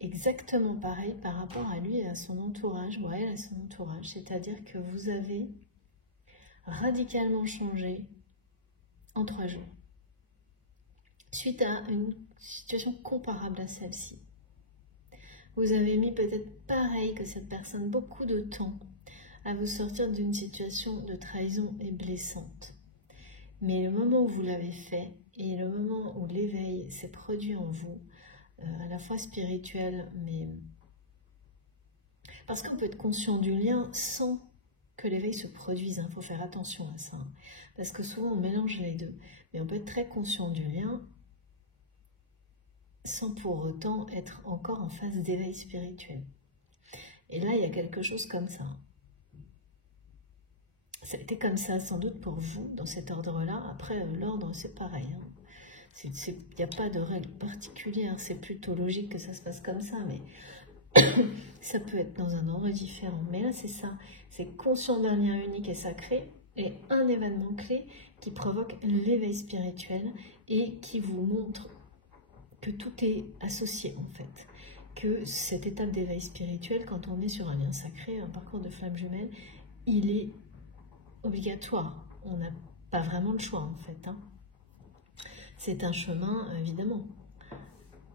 Exactement pareil par rapport à lui et à son entourage, ou à elle et à son entourage. C'est-à-dire que vous avez radicalement changé en 3 jours. Suite à une situation comparable à celle-ci. Vous avez mis peut-être pareil que cette personne beaucoup de temps à vous sortir d'une situation de trahison et blessante. Mais le moment où vous l'avez fait et le moment où l'éveil s'est produit en vous, à la fois spirituel, mais parce qu'on peut être conscient du lien sans que l'éveil se produise. Il faut faire attention à ça, hein, parce que souvent on mélange les deux. Mais on peut être très conscient du lien sans pour autant être encore en phase d'éveil spirituel. Et là, il y a quelque chose comme ça. C'était comme ça sans doute pour vous, dans cet ordre-là. Après, l'ordre, c'est pareil. Il n'y a pas de règle particulière, c'est plutôt logique que ça se passe comme ça, mais ça peut être dans un ordre différent. Mais là, c'est ça. C'est conscient d'un lien unique et sacré, et un événement clé qui provoque l'éveil spirituel et qui vous montre que tout est associé, en fait. Que cette étape d'éveil spirituel, quand on est sur un lien sacré, un parcours de flamme jumelle, il est obligatoire. On n'a pas vraiment le choix, en fait. Hein. C'est un chemin, évidemment.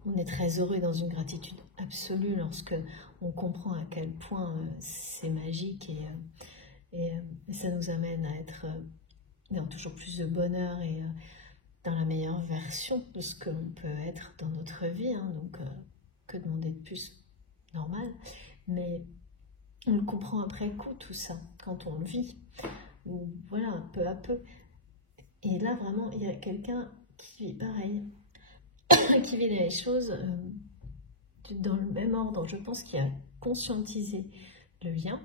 On est très heureux dans une gratitude absolue lorsque on comprend à quel point c'est magique et ça nous amène à être dans toujours plus de bonheur et dans la meilleure version de ce que l'on peut être dans notre vie. Hein. Donc, que demander de plus? Normal. Mais on le comprend après coup, tout ça, quand on le vit. Ou, voilà, peu à peu. Et là, vraiment, il y a quelqu'un qui vit pareil, qui vit les choses dans le même ordre. Je pense qu'il a conscientisé le lien.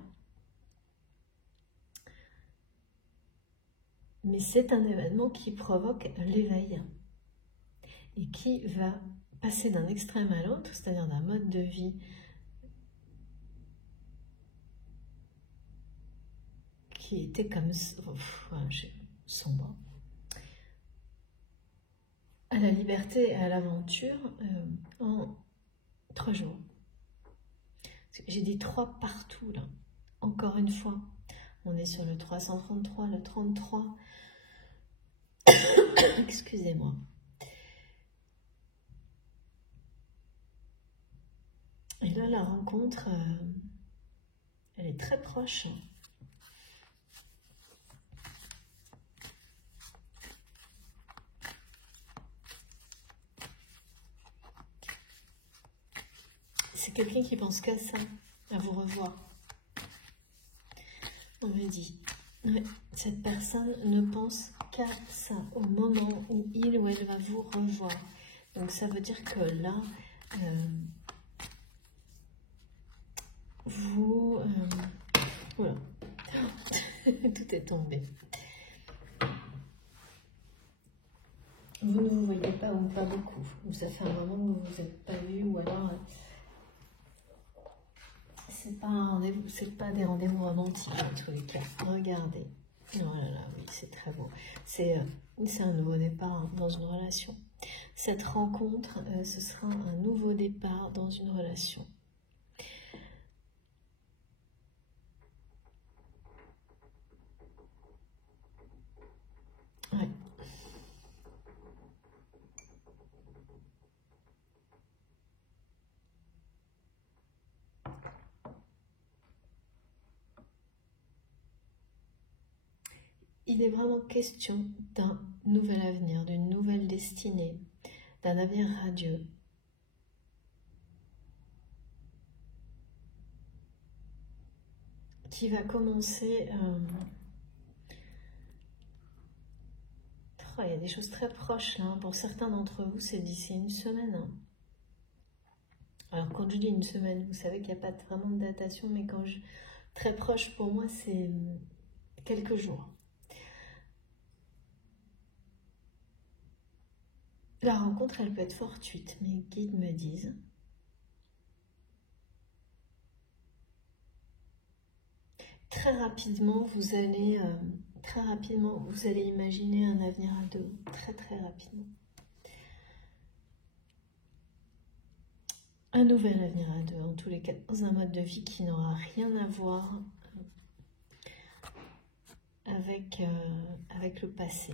Mais c'est un événement qui provoque l'éveil et qui va passer d'un extrême à l'autre, c'est-à-dire d'un mode de vie qui était comme sombre, à la liberté et à l'aventure en 3 jours. J'ai dit 3 partout là, encore une fois. On est sur le 333, le 33. Excusez-moi. Et là, la rencontre, elle est très proche. quelqu'un qui pense qu'à ça, à vous revoir. On me dit, ouais, cette personne ne pense qu'à ça, au moment où il ou elle va vous revoir. Donc ça veut dire que là, vous... voilà. Tout est tombé. Vous ne vous voyez pas ou pas beaucoup. Ça fait un moment que vous ne vous êtes pas vu, ou alors c'est pas un rendez-vous, c'est pas des rendez-vous romantiques en tous les cas. Regardez. Oh là là, oui, c'est très beau. C'est un nouveau départ dans une relation. Cette rencontre, ce sera un nouveau départ dans une relation. Ouais. Il est vraiment question d'un nouvel avenir, d'une nouvelle destinée, d'un avenir radieux. Qui va commencer... Oh, il y a des choses très proches là. Pour certains d'entre vous, c'est d'ici une semaine. Alors quand je dis une semaine, vous savez qu'il n'y a pas vraiment de datation, mais quand je... Très proche pour moi, c'est quelques jours. La rencontre, elle peut être fortuite. Mes guides me disent... Très rapidement, vous allez imaginer un avenir à deux. Très rapidement. Un nouvel avenir à deux, en tous les cas, dans un mode de vie qui n'aura rien à voir avec le passé.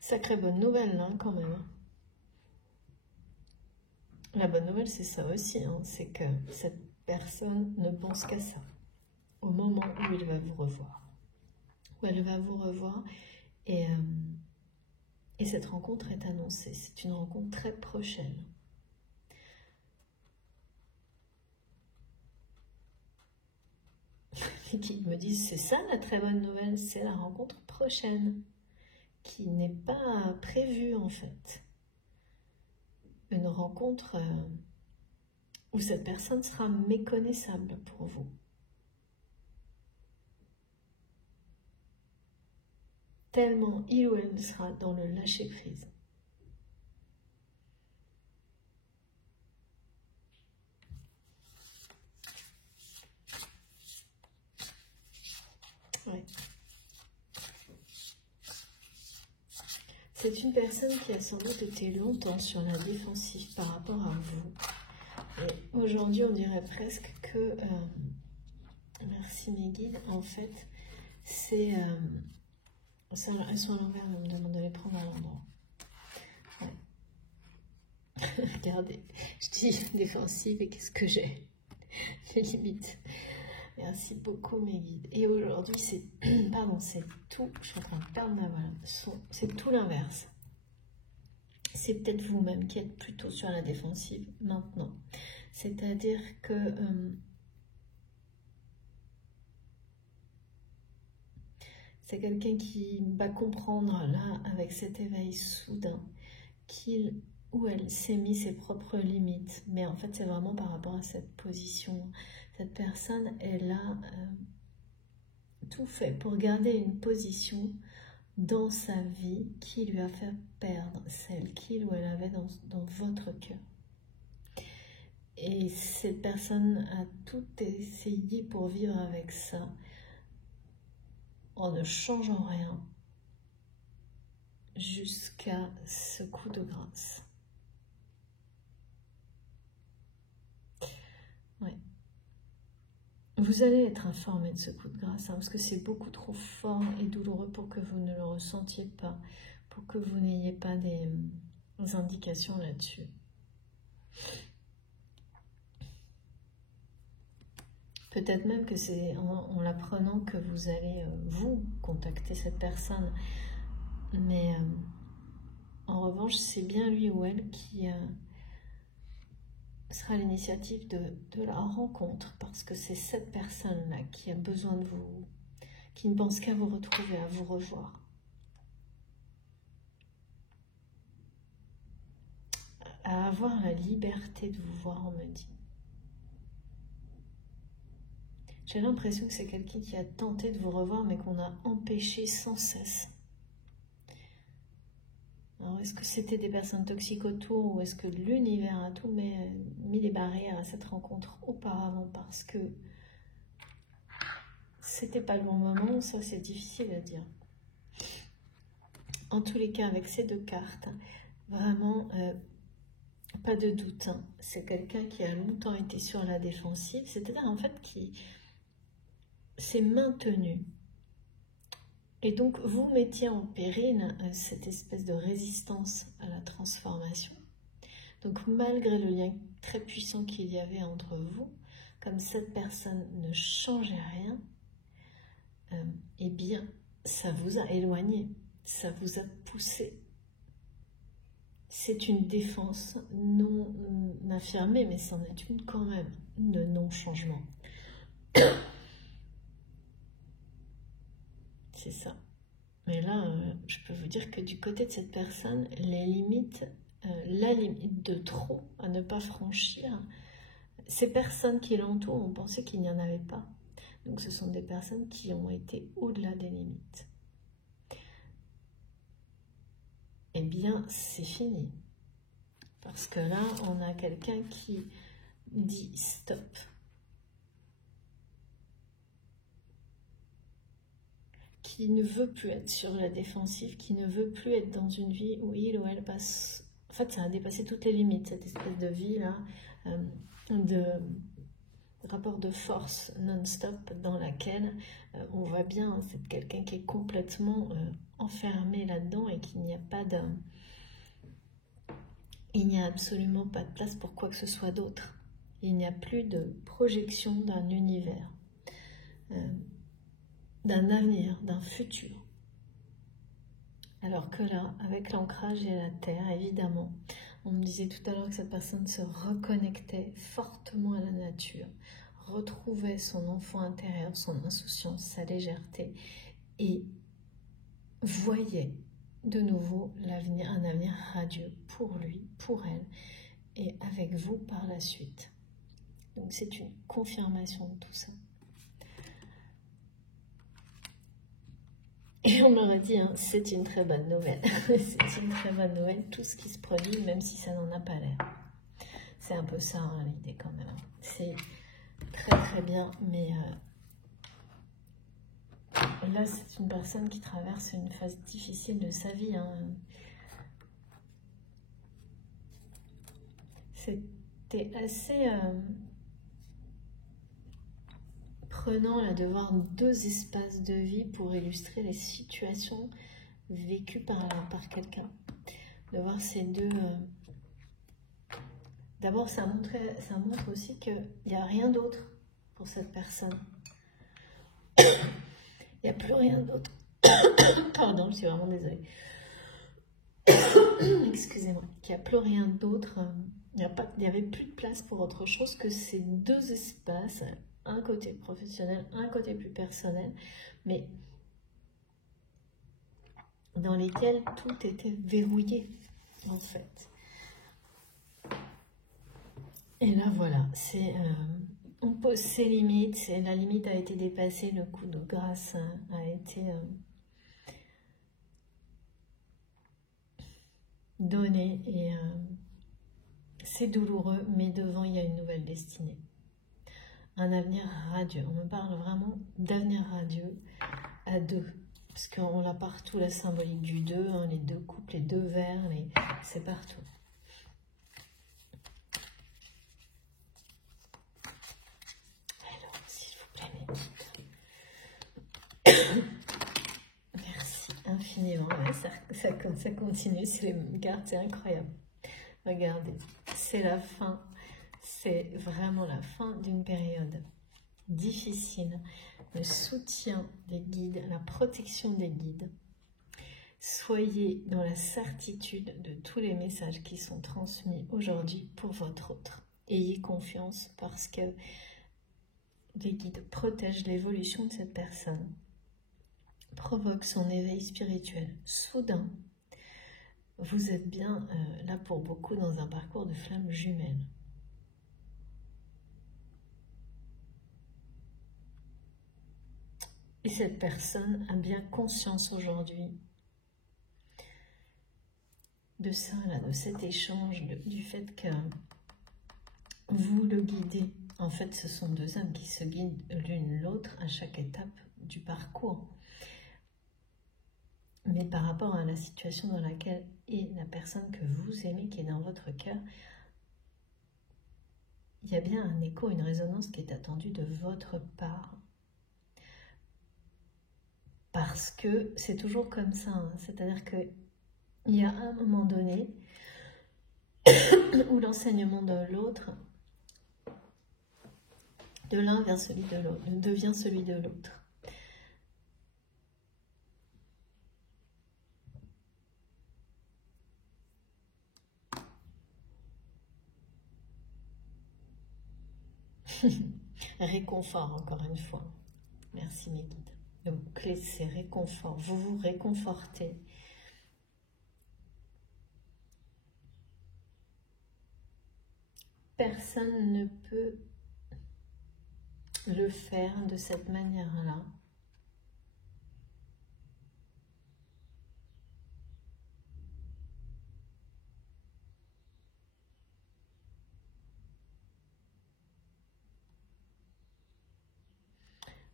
Sacrée bonne nouvelle, hein, quand même. La bonne nouvelle, c'est ça aussi, hein, c'est que cette personne ne pense qu'à ça, au moment où il va vous revoir. Où elle va vous revoir, et cette rencontre est annoncée. C'est une rencontre très prochaine. Et qui me disent, c'est ça la très bonne nouvelle, c'est la rencontre prochaine, qui n'est pas prévue en fait. Une rencontre où cette personne sera méconnaissable pour vous. Tellement il ou elle sera dans le lâcher-prise. Ouais. C'est une personne qui a sans doute été longtemps sur la défensive par rapport à vous. Et aujourd'hui, on dirait presque que... merci mes guides. En fait, c'est... elles sont à l'envers, on me demande de les prendre à l'endroit. Ouais. Regardez, je dis défensive et qu'est-ce que j'ai? Les limites. Merci beaucoup mes guides. Et aujourd'hui, c'est... Pardon, c'est tout... Je suis en train de perdre ma voix. C'est tout l'inverse. C'est peut-être vous-même qui êtes plutôt sur la défensive maintenant. C'est-à-dire que... c'est quelqu'un qui va comprendre, là, avec cet éveil soudain, qu'il ou elle s'est mis ses propres limites. Mais en fait, c'est vraiment par rapport à cette position. Cette personne, elle a tout fait pour garder une position dans sa vie qui lui a fait perdre celle qu'il ou elle avait dans votre cœur. Et cette personne a tout essayé pour vivre avec ça, en ne changeant rien, jusqu'à ce coup de grâce. Ouais. Vous allez être informé de ce coup de grâce, hein, parce que c'est beaucoup trop fort et douloureux pour que vous ne le ressentiez pas, pour que vous n'ayez pas des indications là-dessus. Peut-être même que c'est en l'apprenant que vous allez, vous, contacter cette personne. Mais En revanche, c'est bien lui ou elle qui sera à l'initiative de la rencontre, parce que c'est cette personne-là qui a besoin de vous, qui ne pense qu'à vous retrouver, à vous revoir. À avoir la liberté de vous voir, on me dit. J'ai l'impression que c'est quelqu'un qui a tenté de vous revoir, mais qu'on a empêché sans cesse. Alors, est-ce que c'était des personnes toxiques autour, ou est-ce que l'univers a tout mis des barrières à cette rencontre auparavant, parce que c'était pas le bon moment? Ça, c'est difficile à dire. En tous les cas, avec ces deux cartes, vraiment, pas de doute, hein. C'est quelqu'un qui a longtemps été sur la défensive, c'est-à-dire en fait qui s'est maintenu. Et donc, vous mettiez en péril cette espèce de résistance à la transformation. Donc, malgré le lien très puissant qu'il y avait entre vous, comme cette personne ne changeait rien, eh bien, ça vous a éloigné, ça vous a poussé. C'est une défense non affirmée, mais c'en est une quand même, de non-changement. C'est ça. Mais là, je peux vous dire que du côté de cette personne, les limites, la limite de trop à ne pas franchir, ces personnes qui l'entourent ont pensé qu'il n'y en avait pas. Donc ce sont des personnes qui ont été au-delà des limites. Eh bien, c'est fini. Parce que là, on a quelqu'un qui dit stop. Qui ne veut plus être sur la défensive, qui ne veut plus être dans une vie où il ou elle passe... En fait, ça a dépassé toutes les limites, cette espèce de vie-là, de rapport de force non-stop dans laquelle on voit bien, hein, c'est quelqu'un qui est complètement enfermé là-dedans et qu'il n'y a pas de... Il n'y a absolument pas de place pour quoi que ce soit d'autre. Il n'y a plus de projection d'un univers, d'un avenir, d'un futur. Alors que là, avec l'ancrage et la terre, évidemment, on me disait tout à l'heure que cette personne se reconnectait fortement à la nature, retrouvait son enfant intérieur, son insouciance, sa légèreté, et voyait de nouveau l'avenir, un avenir radieux pour lui, pour elle, et avec vous par la suite. Donc c'est une confirmation de tout ça. Et on aurait dit, hein, c'est une très bonne nouvelle. C'est une très bonne nouvelle, tout ce qui se produit, même si ça n'en a pas l'air. C'est un peu ça, hein, l'idée quand même. C'est très très bien, mais là, c'est une personne qui traverse une phase difficile de sa vie. Hein. C'était assez... prenant là, de voir deux espaces de vie pour illustrer les situations vécues par quelqu'un. De voir ces deux... D'abord, ça montre aussi qu'il n'y a rien d'autre pour cette personne. Il n'y a plus rien d'autre. Pardon, je suis vraiment désolée. Excusez-moi. Il n'y a plus rien d'autre. Il n'y avait plus de place pour autre chose que ces deux espaces. Un côté professionnel, un côté plus personnel, mais dans lesquels tout était verrouillé, en fait. Et là, voilà, on pose ses limites, la limite a été dépassée, le coup de grâce a été donné, et c'est douloureux, mais devant, il y a une nouvelle destinée. Un avenir radieux. On me parle vraiment d'avenir radieux à deux. Parce qu'on l'a partout, la symbolique du deux, hein, les deux couples, les deux vers, c'est partout. Alors, s'il vous plaît, mes guides. Merci infiniment. Ouais, ça continue, c'est les cartes, c'est incroyable. Regardez, c'est la fin. C'est vraiment la fin d'une période difficile. Le soutien des guides, la protection des guides. Soyez dans la certitude de tous les messages qui sont transmis aujourd'hui pour votre autre. Ayez confiance parce que les guides protègent l'évolution de cette personne, provoquent son éveil spirituel soudain. Vous êtes bien là pour beaucoup dans un parcours de flammes jumelles. Et cette personne a bien conscience aujourd'hui de ça, là, de cet échange, du fait que vous le guidez. En fait, ce sont deux âmes qui se guident l'une l'autre à chaque étape du parcours. Mais par rapport à la situation dans laquelle est la personne que vous aimez, qui est dans votre cœur, il y a bien un écho, une résonance qui est attendue de votre part. Parce que c'est toujours comme ça, hein. C'est-à-dire qu'il y a un moment donné où l'enseignement de l'autre, de l'un vers celui de l'autre, devient celui de l'autre. Réconfort, encore une fois. Merci mes guides. Le mot-clé, c'est réconfort. Vous vous réconfortez. Personne ne peut le faire de cette manière-là.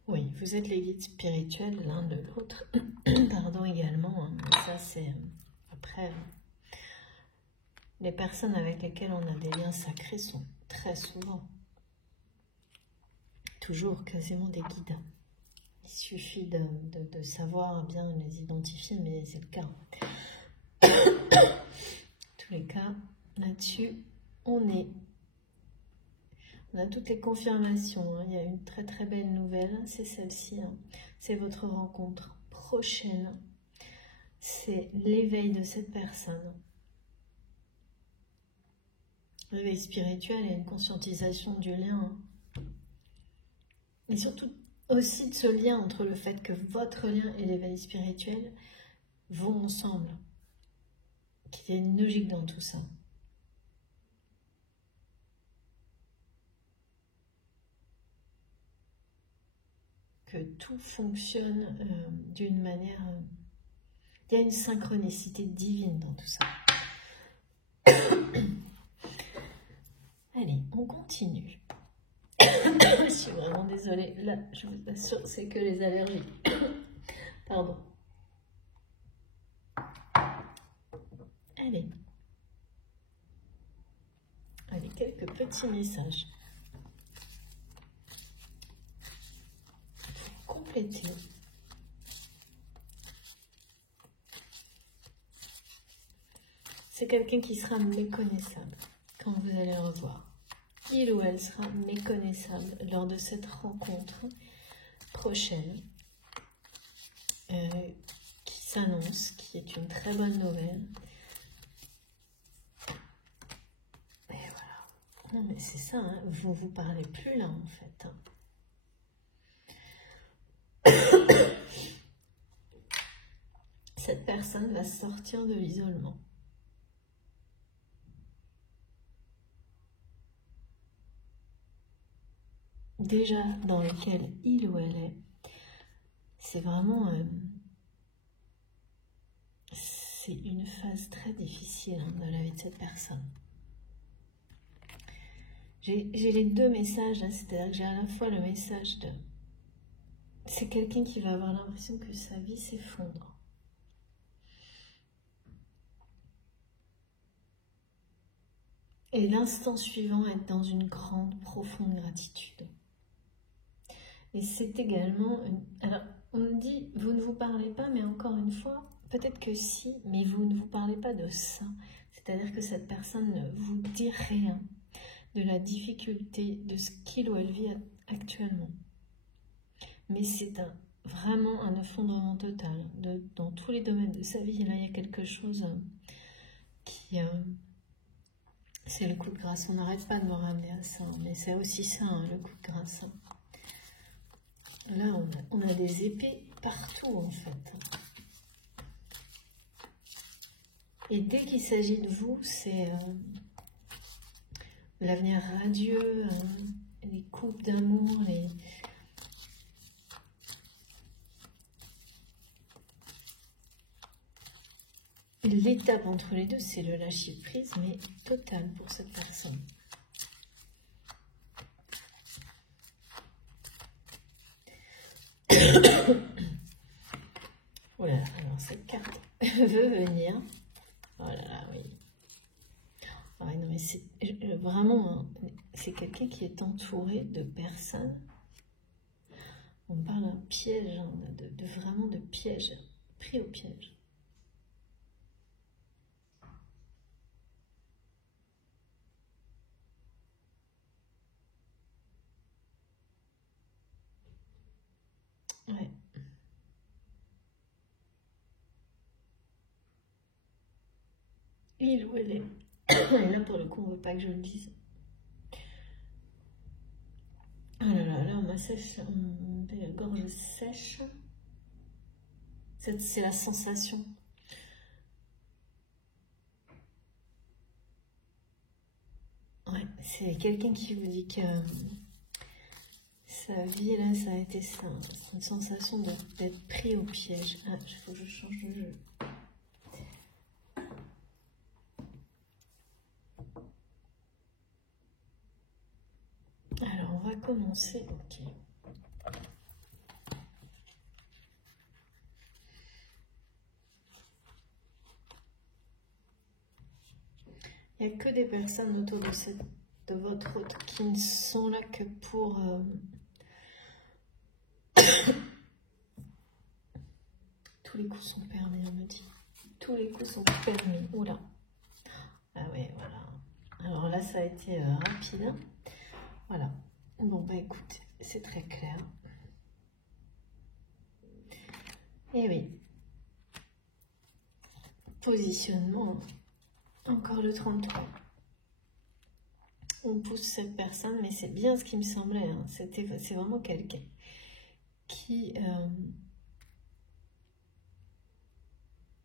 Oui, vous êtes les guides spirituels l'un de l'autre, pardon également, hein, mais ça c'est après, les personnes avec lesquelles on a des liens sacrés sont très souvent, toujours quasiment des guides. Il suffit de savoir bien les identifier, mais c'est le cas. En tous les cas, là-dessus, on a toutes les confirmations, hein. Il y a une très très belle nouvelle, c'est celle-ci, hein. C'est votre rencontre prochaine, c'est l'éveil de cette personne. L'éveil spirituel et une conscientisation du lien, hein. Et surtout aussi de ce lien entre le fait que votre lien et l'éveil spirituel vont ensemble, qu'il y a une logique dans tout ça. Que tout fonctionne d'une manière... il y a une synchronicité divine dans tout ça. Allez, on continue. Je suis vraiment désolée. Là, je vous assure, c'est que les allergies. Pardon. Allez. Allez, quelques petits messages. Compléter. C'est quelqu'un qui sera méconnaissable quand vous allez le revoir. Il ou elle sera méconnaissable lors de cette rencontre prochaine qui s'annonce, qui est une très bonne nouvelle. Et voilà. Non mais c'est ça, hein. Vous ne vous parlez plus là en fait. Cette personne va sortir de l'isolement. Déjà dans lequel il ou elle est, c'est vraiment c'est une phase très difficile, hein, de la vie de cette personne. J'ai les deux messages, hein, c'est-à-dire que j'ai à la fois le message de... c'est quelqu'un qui va avoir l'impression que sa vie s'effondre. Et l'instant suivant, être dans une grande, profonde gratitude. Et c'est également... Alors, on me dit, vous ne vous parlez pas, mais encore une fois, peut-être que si, mais vous ne vous parlez pas de ça. C'est-à-dire que cette personne ne vous dit rien de la difficulté de ce qu'il ou elle vit actuellement. Mais c'est un vraiment un effondrement total dans tous les domaines de sa vie. Là, il y a quelque chose qui... c'est le coup de grâce. On n'arrête pas de me ramener à ça, mais c'est aussi ça, hein, le coup de grâce. Là, on a des épées partout, en fait. Et dès qu'il s'agit de vous, c'est l'avenir radieux, les couples d'amour, l'étape entre les deux, c'est le lâcher prise, mais total pour cette personne. Voilà, alors cette carte veut venir. Oh là là, oui. Ouais, non, mais c'est vraiment, hein, c'est quelqu'un qui est entouré de personnes. On parle d'un piège, hein, vraiment de piège, pris au piège. Ouais. Il ou elle est. Et là, pour le coup, on ne veut pas que je le dise. Oh là là, là, on m'assèche, la gorge sèche. C'est la sensation. Ouais, c'est quelqu'un qui vous dit que sa vie, là, ça a été ça. C'est une sensation d'être pris au piège. Ah, il faut que je change de jeu. Alors, on va commencer. Ok. Il n'y a que des personnes autour de votre autre qui ne sont là que pour... Tous les coups sont permis, on me dit. Tous les coups sont permis. Oula. Ah ouais, voilà. Alors là, ça a été rapide. Voilà. Bon, bah écoute, c'est très clair. Et oui. Positionnement. Encore le 33. On pousse cette personne, mais c'est bien ce qui me semblait. Hein. C'est vraiment quelqu'un qui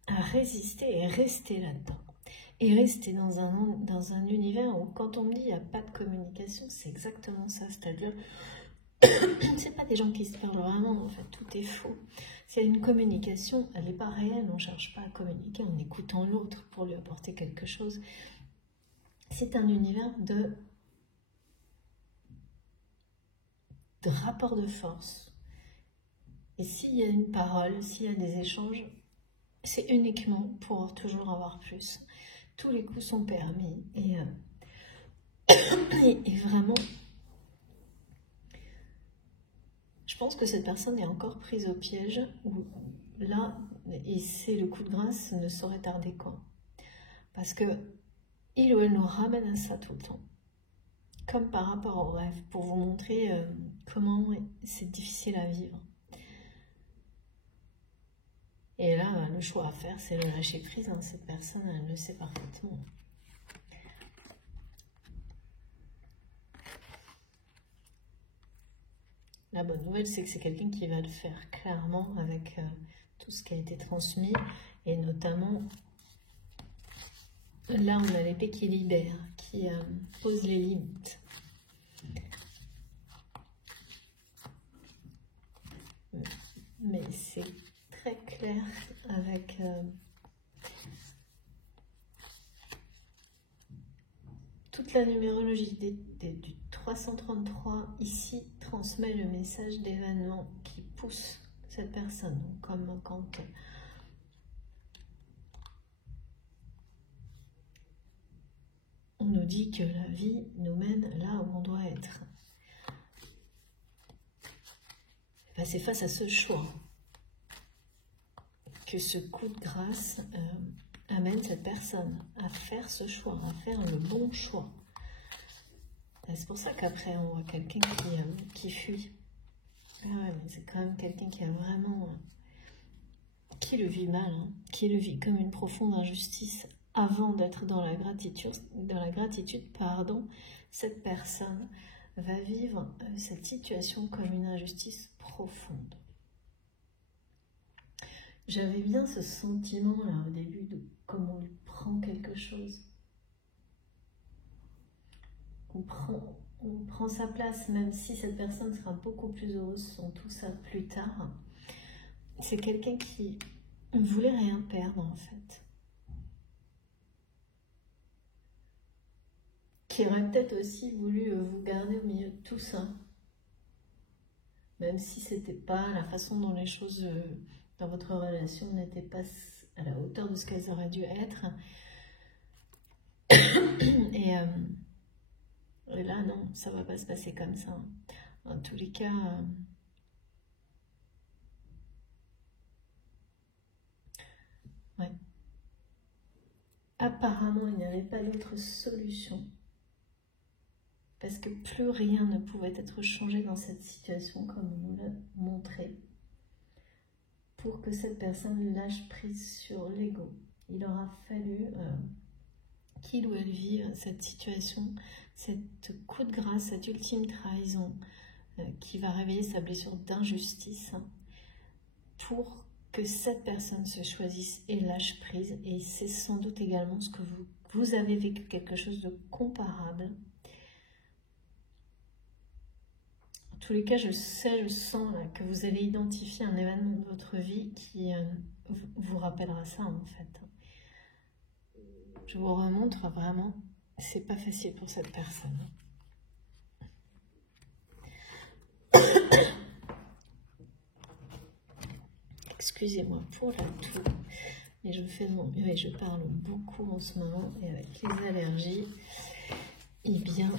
a résisté et est resté là-dedans. Et rester dans un univers où, quand on me dit il n'y a pas de communication, c'est exactement ça. C'est-à-dire, c'est pas des gens qui se parlent vraiment, en fait, tout est faux. S'il y a une communication, elle n'est pas réelle, on ne cherche pas à communiquer en écoutant l'autre pour lui apporter quelque chose. C'est un univers de rapport de force. Et s'il y a une parole, s'il y a des échanges, c'est uniquement pour toujours avoir plus. Tous les coups sont permis. Et vraiment, je pense que cette personne est encore prise au piège. Où là, et c'est le coup de grâce, ne saurait tarder quoi. Parce que il ou elle nous ramène à ça tout le temps. Comme par rapport au rêve, pour vous montrer comment c'est difficile à vivre. Et là, le choix à faire, c'est le lâcher prise. Hein. Cette personne, elle le sait parfaitement. La bonne nouvelle, c'est que c'est quelqu'un qui va le faire clairement avec tout ce qui a été transmis. Et notamment, là, on a l'épée qui libère, qui pose les limites. Mais c'est très clair avec toute la numérologie du 333 ici transmet le message d'événements qui poussent cette personne. Donc, comme quand on nous dit que la vie nous mène là où on doit être. Ben, c'est face à ce choix que ce coup de grâce amène cette personne à faire ce choix, à faire le bon choix. C'est pour ça qu'après on voit quelqu'un qui fuit. Ah ouais, mais c'est quand même quelqu'un qui a vraiment... qui le vit mal, hein, qui le vit comme une profonde injustice avant d'être dans la gratitude, pardon, cette personne va vivre cette situation comme une injustice profonde. J'avais bien ce sentiment là au début de comment on lui prend quelque chose. On prend sa place, même si cette personne sera beaucoup plus heureuse sans tout ça plus tard. C'est quelqu'un qui ne voulait rien perdre en fait. Qui aurait peut-être aussi voulu vous garder au milieu de tout ça. Même si c'était pas la façon dont les choses dans votre relation n'étaient pas à la hauteur de ce qu'elles auraient dû être. Et là, non, ça va pas se passer comme ça. En tous les cas, ouais. Apparemment, il n'y avait pas d'autre solution. Parce que plus rien ne pouvait être changé dans cette situation, comme on nous l'a montré, pour que cette personne lâche prise sur l'ego. Il aura fallu qu'il ou elle vive cette situation, cette coup de grâce, cette ultime trahison qui va réveiller sa blessure d'injustice pour que cette personne se choisisse et lâche prise. Et c'est sans doute également ce que vous avez vécu quelque chose de comparable. En tous les cas, je sens là, que vous allez identifier un événement de votre vie qui vous rappellera ça en fait. Je vous remontre vraiment, c'est pas facile pour cette personne. Excusez-moi pour la toux, mais je fais de mon mieux et je parle beaucoup en ce moment et avec les allergies, et bien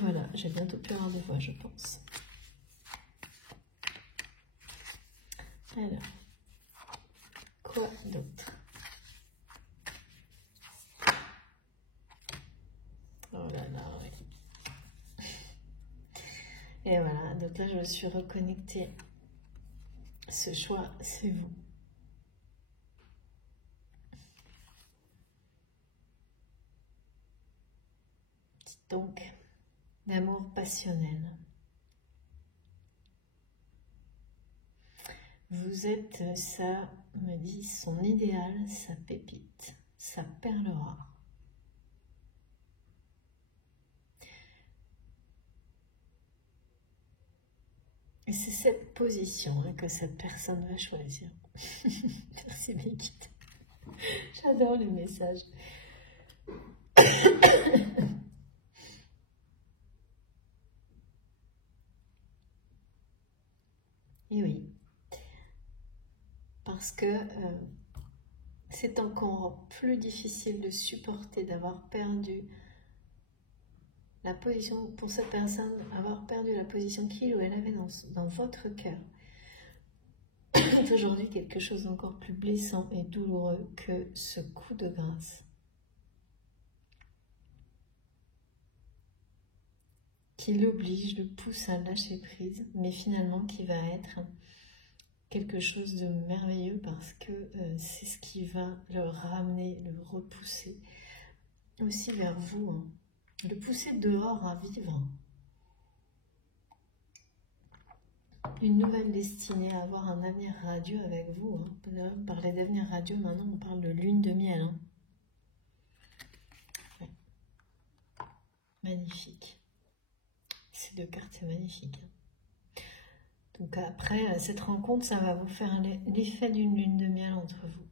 voilà, j'ai bientôt plus avoir de voix, je pense. Alors, quoi d'autre? Oh là là, oui. Et voilà, donc là je me suis reconnectée. Ce choix, c'est vous. Donc, l'amour passionnel. Vous êtes, ça me dit, son idéal, sa pépite, sa perle rare. Et c'est cette position que cette personne va choisir. Merci Békit. J'adore les messages. Et oui. Parce que c'est encore plus difficile de supporter d'avoir perdu la position, pour cette personne, avoir perdu la position qu'il ou elle avait dans votre cœur. C'est aujourd'hui quelque chose d'encore plus blessant et douloureux que ce coup de grâce. Qui l'oblige, le pousse à lâcher prise, mais finalement qui va être quelque chose de merveilleux parce que c'est ce qui va le ramener, le repousser aussi vers vous, hein. Le pousser dehors à vivre. Une nouvelle destinée à avoir un avenir radieux avec vous. Hein. On parlait d'avenir radieux, maintenant on parle de lune de miel. Hein. Ouais. Magnifique. Ces deux cartes, c'est magnifique. Donc après, cette rencontre, ça va vous faire l'effet d'une lune de miel entre vous.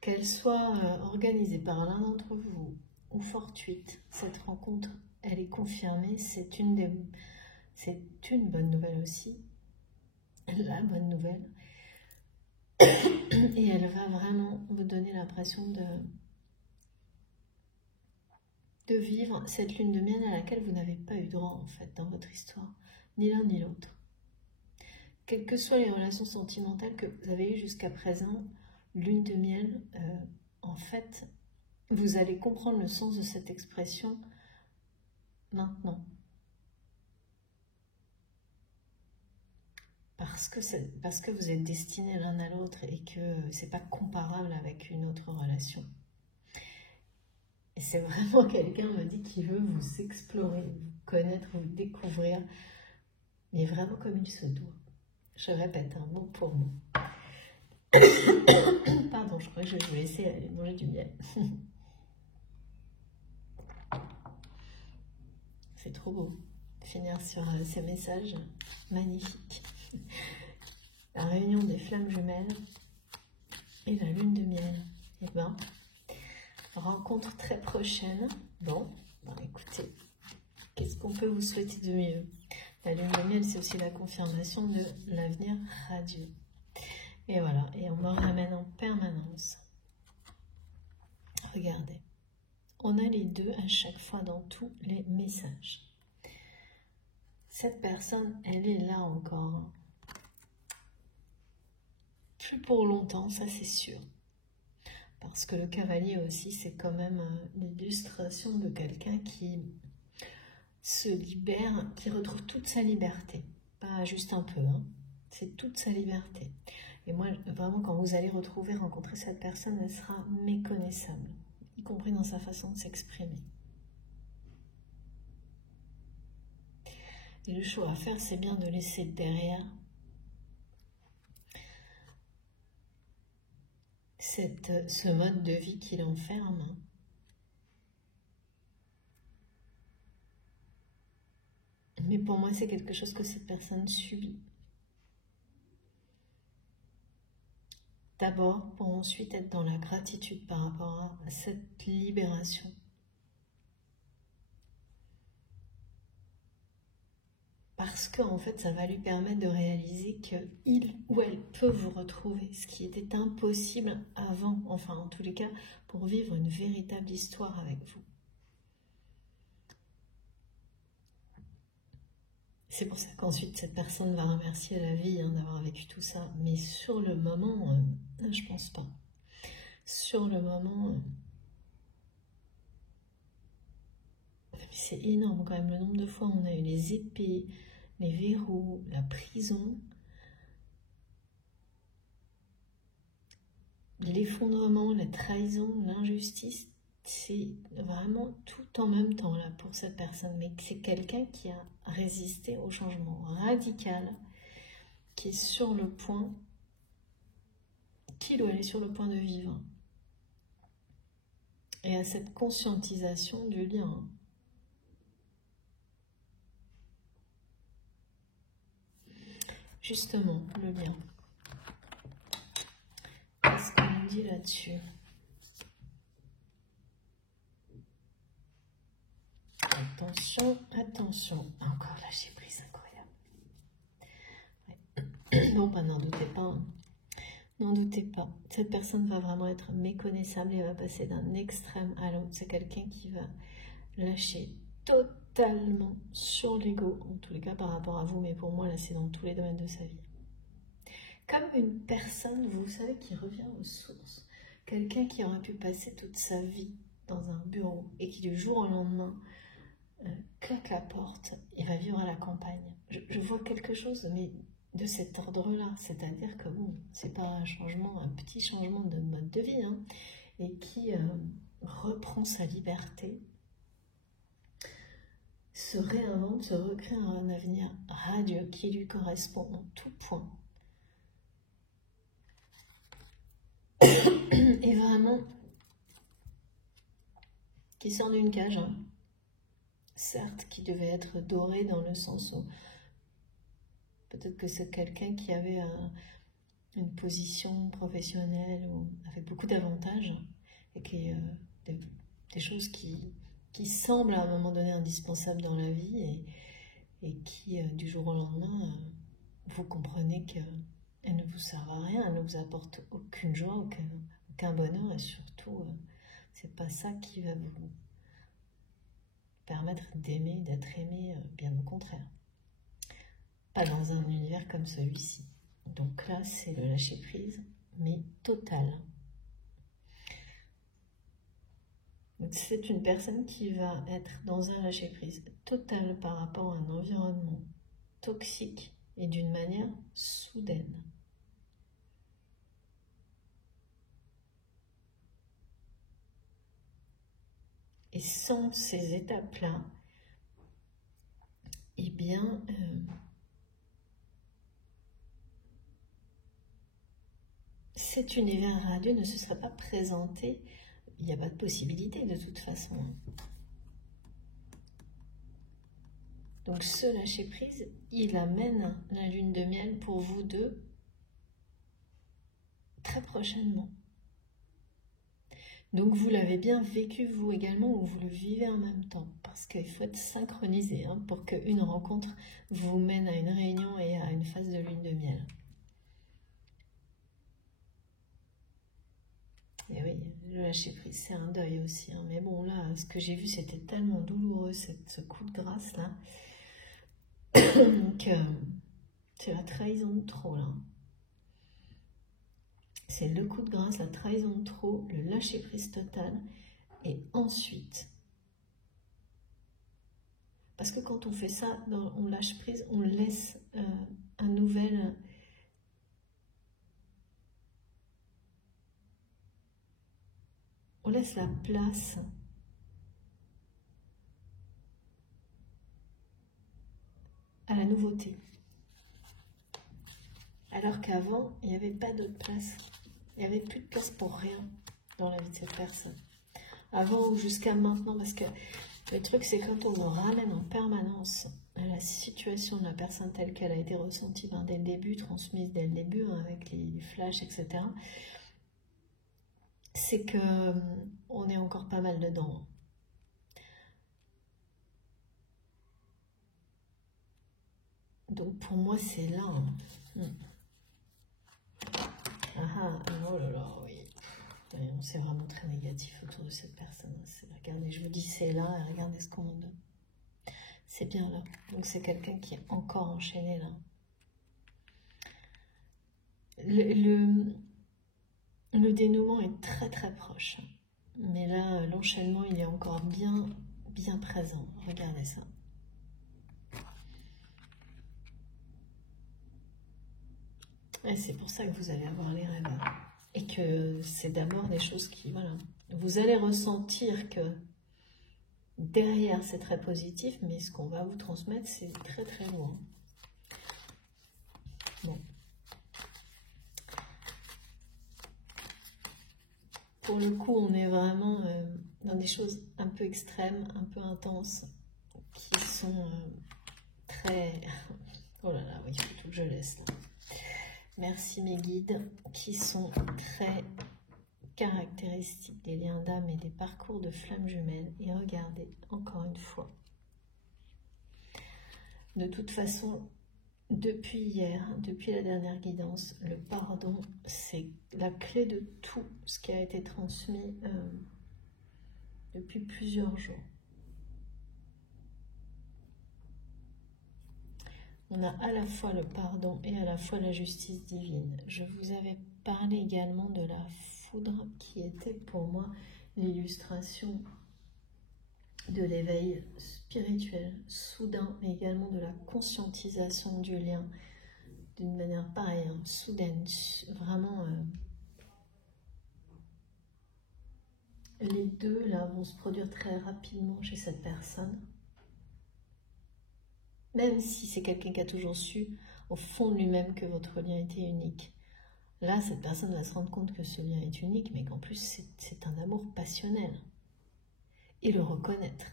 Qu'elle soit organisée par l'un d'entre vous ou fortuite, cette rencontre, elle est confirmée. C'est une bonne nouvelle aussi. La bonne nouvelle. Et elle va vraiment vous donner l'impression de vivre cette lune de miel à laquelle vous n'avez pas eu droit en fait dans votre histoire, ni l'un ni l'autre. Quelles que soient les relations sentimentales que vous avez eues jusqu'à présent, lune de miel, en fait, vous allez comprendre le sens de cette expression maintenant. parce que vous êtes destinés l'un à l'autre et que c'est pas comparable avec une autre relation. Et c'est vraiment quelqu'un me dit qui veut vous explorer, vous connaître, vous découvrir, mais vraiment comme il se doit. Je répète, un mot pour mot. Pardon, je crois que je vais vous laisser aller manger du miel. C'est trop beau. Finir sur ces messages magnifiques. La réunion des flammes jumelles et la lune de miel. Et ben, rencontre très prochaine. Bon, écoutez, qu'est-ce qu'on peut vous souhaiter de mieux? La lune de miel, c'est aussi la confirmation de l'avenir radieux. Et voilà, et on me ramène en permanence. Regardez, on a les deux à chaque fois dans tous les messages. Cette personne, elle est là encore. Plus pour longtemps, ça c'est sûr. Parce que le cavalier aussi, c'est quand même l'illustration de quelqu'un qui se libère, qui retrouve toute sa liberté. Pas juste un peu, hein. C'est toute sa liberté. Et moi, vraiment, quand vous allez rencontrer cette personne, elle sera méconnaissable, y compris dans sa façon de s'exprimer. Et le choix à faire, c'est bien de laisser derrière ce mode de vie qui l'enferme. Mais pour moi, c'est quelque chose que cette personne subit. D'abord, pour ensuite être dans la gratitude par rapport à cette libération. Parce qu'en fait, ça va lui permettre de réaliser qu'il ou elle peut vous retrouver, ce qui était impossible avant, enfin en tous les cas, pour vivre une véritable histoire avec vous. C'est pour ça qu'ensuite, cette personne va remercier la vie d'avoir vécu tout ça. Mais sur le moment, je pense pas. Sur le moment, c'est énorme quand même le nombre de fois où on a eu les épées, les verrous, la prison, l'effondrement, la trahison, l'injustice. C'est vraiment tout en même temps là pour cette personne. Mais c'est quelqu'un qui a résisté au changement radical, qui est sur le point, qui doit aller sur le point de vivre. Et à cette conscientisation du lien. Justement, le lien. Qu'est-ce qu'on nous dit là-dessus? Attention, attention. Encore lâcher prise, incroyable. Ouais. Non, n'en doutez pas. N'en doutez pas. Cette personne va vraiment être méconnaissable et va passer d'un extrême à l'autre. C'est quelqu'un qui va lâcher totalement sur l'ego, en tous les cas par rapport à vous, mais pour moi, là, c'est dans tous les domaines de sa vie. Comme une personne, vous savez, qui revient aux sources. Quelqu'un qui aurait pu passer toute sa vie dans un bureau et qui, du jour au lendemain, claque la porte et va vivre à la campagne. Je vois quelque chose, mais de cet ordre-là. C'est-à-dire que, bon, c'est pas un changement, un petit changement de mode de vie, et qui reprend sa liberté, se réinvente, se recrée un avenir radieux qui lui correspond en tout point. Et vraiment, qui sort d'une cage, certes, qui devait être doré dans le sens où peut-être que c'est quelqu'un qui avait une position professionnelle ou avec beaucoup d'avantages et qui des choses qui semblent à un moment donné indispensables dans la vie et qui, du jour au lendemain, vous comprenez qu'elles ne vous servent à rien, elles ne vous apportent aucune joie, aucun bonheur et surtout, c'est pas ça qui va vous permettre d'aimer, d'être aimé, bien au contraire. Pas dans un univers comme celui-ci. Donc là, c'est le lâcher-prise, mais total. C'est une personne qui va être dans un lâcher-prise total par rapport à un environnement toxique et d'une manière soudaine. Et sans ces étapes-là, eh bien, cet univers radieux ne se serait pas présenté. Il n'y a pas de possibilité de toute façon. Donc ce lâcher-prise, il amène la lune de miel pour vous deux très prochainement. Donc vous l'avez bien vécu vous également ou vous le vivez en même temps. Parce qu'il faut être synchronisé pour qu'une rencontre vous mène à une réunion et à une phase de lune de miel. Et oui, le lâcher-prise, c'est un deuil aussi. Mais bon, là, ce que j'ai vu, c'était tellement douloureux, ce coup de grâce, là. Donc, c'est la trahison de trop, là. C'est le coup de grâce, la trahison de trop, le lâcher-prise total. Et ensuite, parce que quand on fait ça, on lâche prise, on laisse un nouvel... On laisse la place à la nouveauté. Alors qu'avant, il n'y avait pas d'autre place. Il n'y avait plus de place pour rien dans la vie de cette personne. Avant ou jusqu'à maintenant, parce que le truc, c'est quand on nous ramène en permanence à la situation de la personne telle qu'elle a été ressentie dès le début, transmise dès le début, avec les flashs, etc., c'est que on est encore pas mal dedans. Donc pour moi, c'est là. Oh là là, oui. C'est vraiment très négatif autour de cette personne. Regardez, je vous dis c'est là, et regardez ce qu'on en donne. C'est bien là. Donc c'est quelqu'un qui est encore enchaîné là. Le dénouement est très très proche. Mais là, l'enchaînement, il est encore bien présent. Regardez ça. Et c'est pour ça que vous allez avoir les rêves. Et que c'est d'abord des choses qui, voilà. Vous allez ressentir que derrière, c'est très positif, mais ce qu'on va vous transmettre, c'est très très loin. Bon. Pour le coup, on est vraiment dans des choses un peu extrêmes, un peu intenses, qui sont très... Oh là là, oui, il faut que je laisse là. Merci mes guides, qui sont très caractéristiques des liens d'âme et des parcours de flammes jumelles. Et regardez, encore une fois. De toute façon, depuis hier, depuis la dernière guidance, le pardon, c'est la clé de tout ce qui a été transmis depuis plusieurs jours. On a à la fois le pardon et à la fois la justice divine. Je vous avais parlé également de la foudre qui était pour moi l'illustration de l'éveil spirituel soudain, mais également de la conscientisation du lien d'une manière pareille, soudaine, vraiment. Les deux là vont se produire très rapidement chez cette personne. Même si c'est quelqu'un qui a toujours su au fond de lui-même que votre lien était unique. Là, cette personne va se rendre compte que ce lien est unique, mais qu'en plus, c'est un amour passionnel. Et le reconnaître.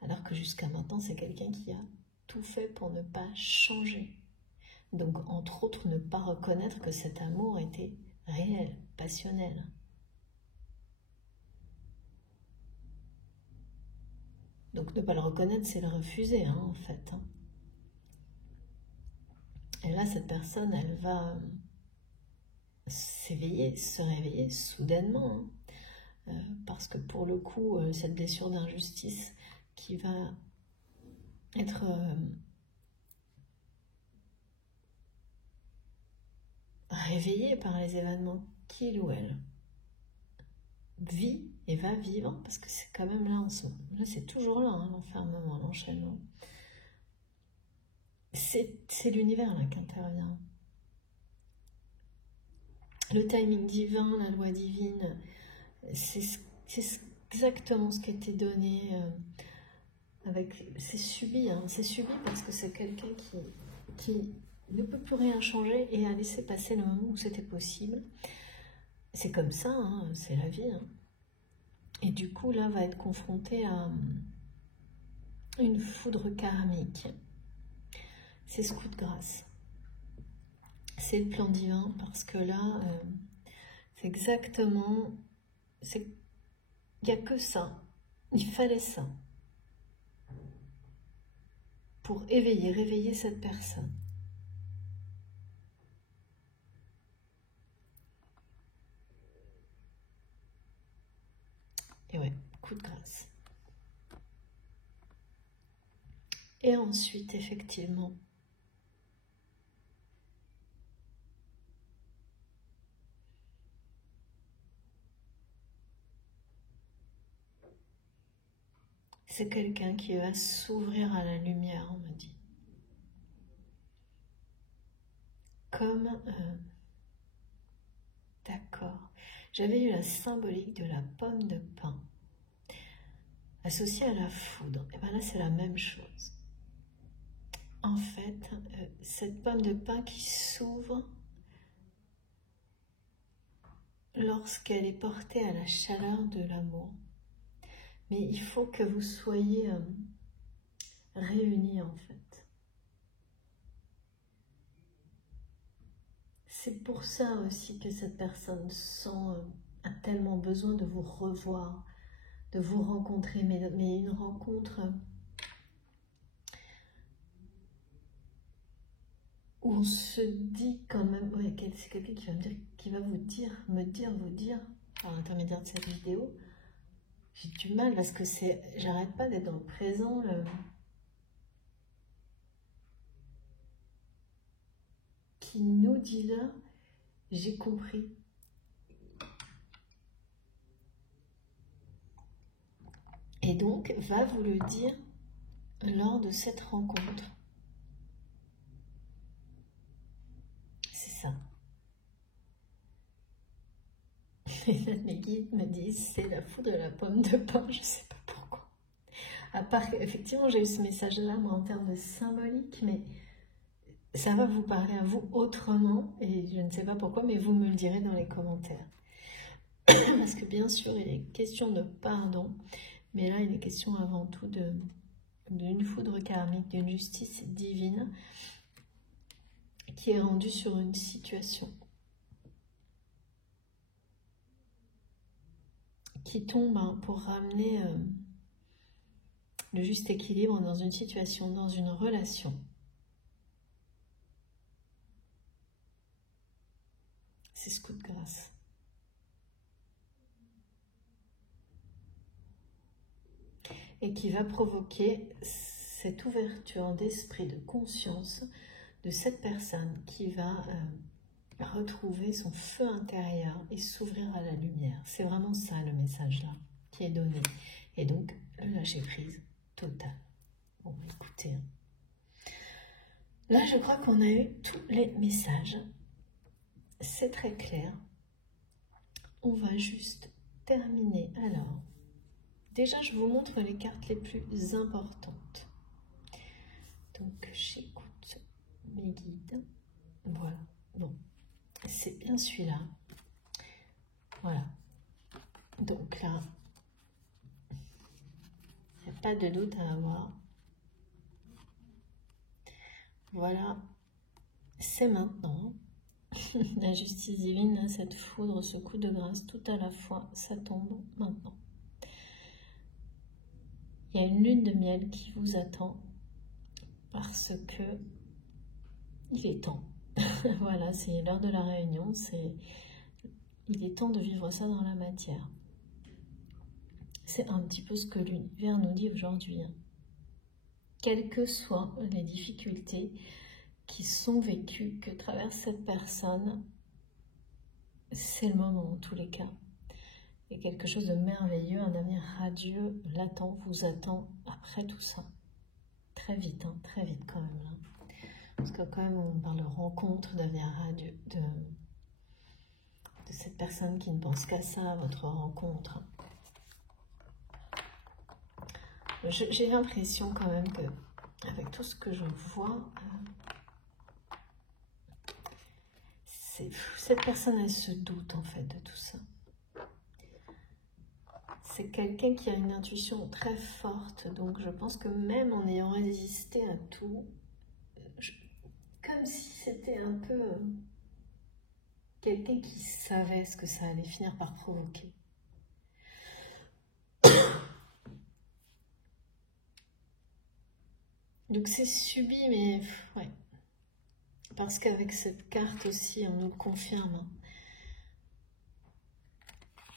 Alors que jusqu'à maintenant, c'est quelqu'un qui a tout fait pour ne pas changer. Donc, entre autres, ne pas reconnaître que cet amour était réel, passionnel. Donc, ne pas le reconnaître, c'est le refuser, en fait. Et là, cette personne, elle va s'éveiller, se réveiller soudainement. Parce que pour le coup, cette blessure d'injustice qui va être réveillée par les événements qu'il ou elle vit et va vivre, parce que c'est quand même là, là c'est toujours là, l'enfermement, l'enchaînement. c'est l'univers là qui intervient. Le timing divin, la loi divine, c'est exactement ce qui a été donné. C'est subi, hein, c'est subi parce que c'est quelqu'un qui ne peut plus rien changer et a laissé passer le moment où c'était possible. C'est comme ça, hein, c'est la vie. Hein. Et du coup, là, va être confronté à une foudre karmique. C'est ce coup de grâce. C'est le plan divin parce que là, c'est exactement... Il n'y a que ça. Il fallait ça. Pour réveiller cette personne. Et ouais, coup de grâce. Et ensuite, effectivement, c'est quelqu'un qui va s'ouvrir à la lumière, on me dit. Comme... D'accord. J'avais eu la symbolique de la pomme de pin, associée à la foudre. Et bien là, c'est la même chose. En fait, cette pomme de pin qui s'ouvre lorsqu'elle est portée à la chaleur de l'amour. Mais il faut que vous soyez réunis, en fait. C'est pour ça aussi que cette personne a tellement besoin de vous revoir, de vous rencontrer, mais une rencontre où on se dit quand même, ouais, c'est quelqu'un qui va vous dire, par l'intermédiaire de cette vidéo, j'ai du mal parce que j'arrête pas d'être dans le présent, qui nous dit là, j'ai compris. Et donc, va vous le dire lors de cette rencontre. C'est ça. Mes guides me disent, c'est la foudre de la pomme de pin, je sais pas pourquoi. À part qu'effectivement, j'ai eu ce message-là, moi, en termes de symbolique, mais ça va vous parler à vous autrement, et je ne sais pas pourquoi, mais vous me le direz dans les commentaires. Parce que bien sûr, il est question de pardon, mais là, il est question avant tout d'une foudre karmique, d'une justice divine qui est rendue sur une situation qui tombe pour ramener le juste équilibre dans une situation, dans une relation. C'est ce coup de grâce. Et qui va provoquer cette ouverture d'esprit, de conscience de cette personne qui va retrouver son feu intérieur et s'ouvrir à la lumière. C'est vraiment ça le message là qui est donné. Et donc, le lâcher prise total. Bon, écoutez. Là, je crois qu'on a eu tous les messages. C'est très clair. On va juste terminer. Alors, déjà, je vous montre les cartes les plus importantes. Donc, j'écoute mes guides. Voilà. Bon, c'est bien celui-là. Voilà. Donc là, il n'y a pas de doute à avoir. Voilà. C'est maintenant. La justice divine, cette foudre, ce coup de grâce, tout à la fois, ça tombe maintenant. Il y a une lune de miel qui vous attend parce que il est temps. Voilà, c'est l'heure de la réunion, il est temps de vivre ça dans la matière. C'est un petit peu ce que l'univers nous dit aujourd'hui. Quelles que soient les difficultés qui sont vécues, que traverse cette personne, c'est le moment en tous les cas. Et quelque chose de merveilleux, un avenir radieux l'attend, vous attend après tout ça. Très vite quand même. Là. Parce que quand même, on parle de rencontre, d'avenir radieux, de cette personne qui ne pense qu'à ça, votre rencontre. J'ai l'impression quand même que, avec tout ce que je vois, cette personne, elle se doute en fait de tout ça. C'est quelqu'un qui a une intuition très forte, donc je pense que même en ayant résisté à tout, comme si c'était un peu quelqu'un qui savait ce que ça allait finir par provoquer. Donc c'est subi, mais ouais. Parce qu'avec cette carte aussi, on nous le confirme. Hein.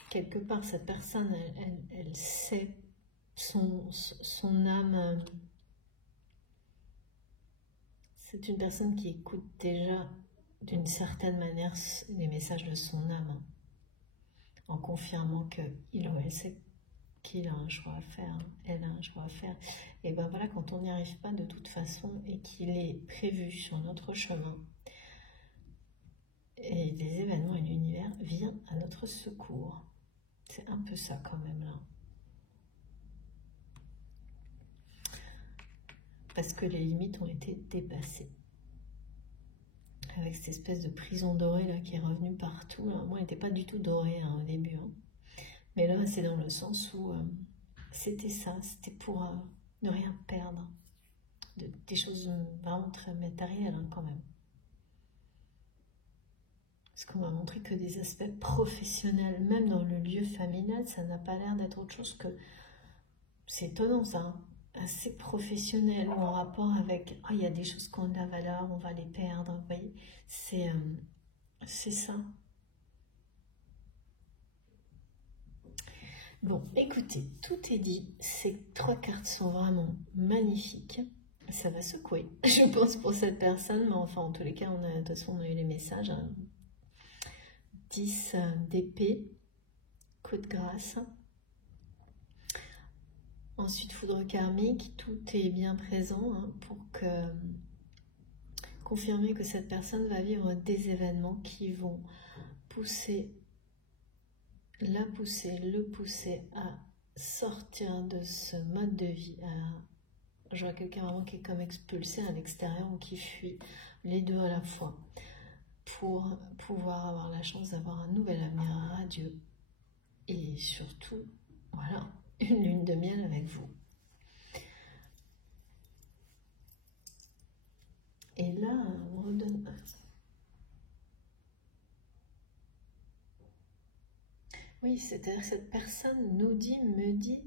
Quelque part, cette personne, elle sait son âme. C'est une personne qui écoute déjà d'une certaine manière les messages de son âme. Hein, en confirmant qu'il ou elle sait qu'il a un choix à faire, elle a un choix à faire. Et ben voilà, quand on n'y arrive pas de toute façon et qu'il est prévu sur notre chemin, et les événements et l'univers viennent à notre secours. C'est un peu ça quand même là. Parce que les limites ont été dépassées. Avec cette espèce de prison dorée là qui est revenue partout. Là. Moi, elle n'était pas du tout dorée hein, au début. Hein. Mais là, c'est dans le sens où c'était ça, c'était pour ne rien perdre. Des choses vraiment très matérielles hein, quand même. Parce qu'on m'a montré que des aspects professionnels, même dans le lieu familial, ça n'a pas l'air d'être autre chose que... C'est étonnant ça, hein, assez professionnel, ou en rapport avec... Oh, il y a des choses qui ont de la valeur, on va les perdre, vous voyez. C'est ça. Bon, écoutez, tout est dit. Ces 3 cartes sont vraiment magnifiques. Ça va secouer, je pense, pour cette personne. Mais enfin, en tous les cas, de toute façon, on a eu les messages. Hein. 10 d'épée, coup de grâce. Ensuite, foudre karmique. Tout est bien présent hein, pour confirmer que cette personne va vivre des événements qui vont le pousser à sortir de ce mode de vie. Je vois quelqu'un vraiment qui est comme expulsé à l'extérieur ou qui fuit, les deux à la fois, pour pouvoir avoir la chance d'avoir un nouvel avenir radieux. Et surtout, voilà, une lune de miel avec vous. Et là, on redonne... Oui, c'est-à-dire que cette personne me dit,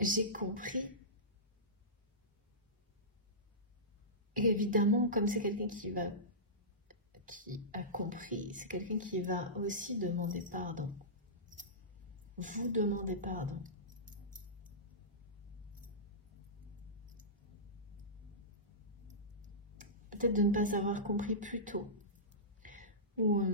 j'ai compris. Et évidemment, comme c'est quelqu'un qui a compris, c'est quelqu'un qui va aussi demander pardon. Vous demandez pardon. Peut-être de ne pas avoir compris plus tôt. Ou...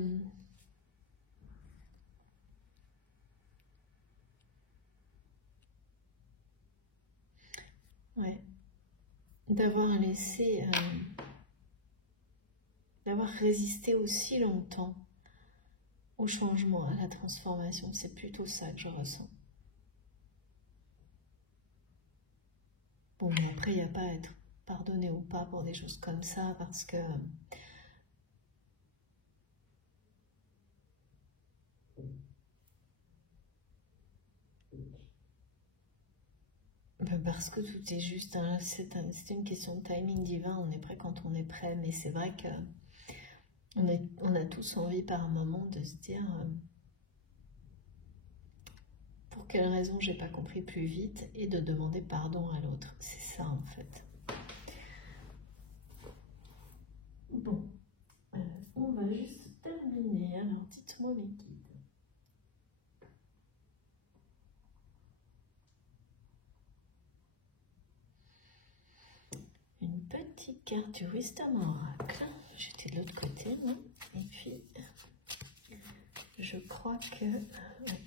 ouais. D'avoir laissé... d'avoir résisté aussi longtemps au changement, à la transformation. C'est plutôt ça que je ressens. Bon, mais après, il n'y a pas à être pardonné ou pas pour des choses comme ça, parce que... parce que tout est juste, hein, c'est une question de timing divin, on est prêt quand on est prêt, mais c'est vrai que on a tous envie par un moment de se dire pour quelle raison j'ai pas compris plus vite et de demander pardon à l'autre. C'est ça en fait. Bon, on va juste terminer. Alors dites-moi les guides. Une petite carte du Wisdom Oracle. J'étais de l'autre côté, non? Et puis, je crois que... ouais.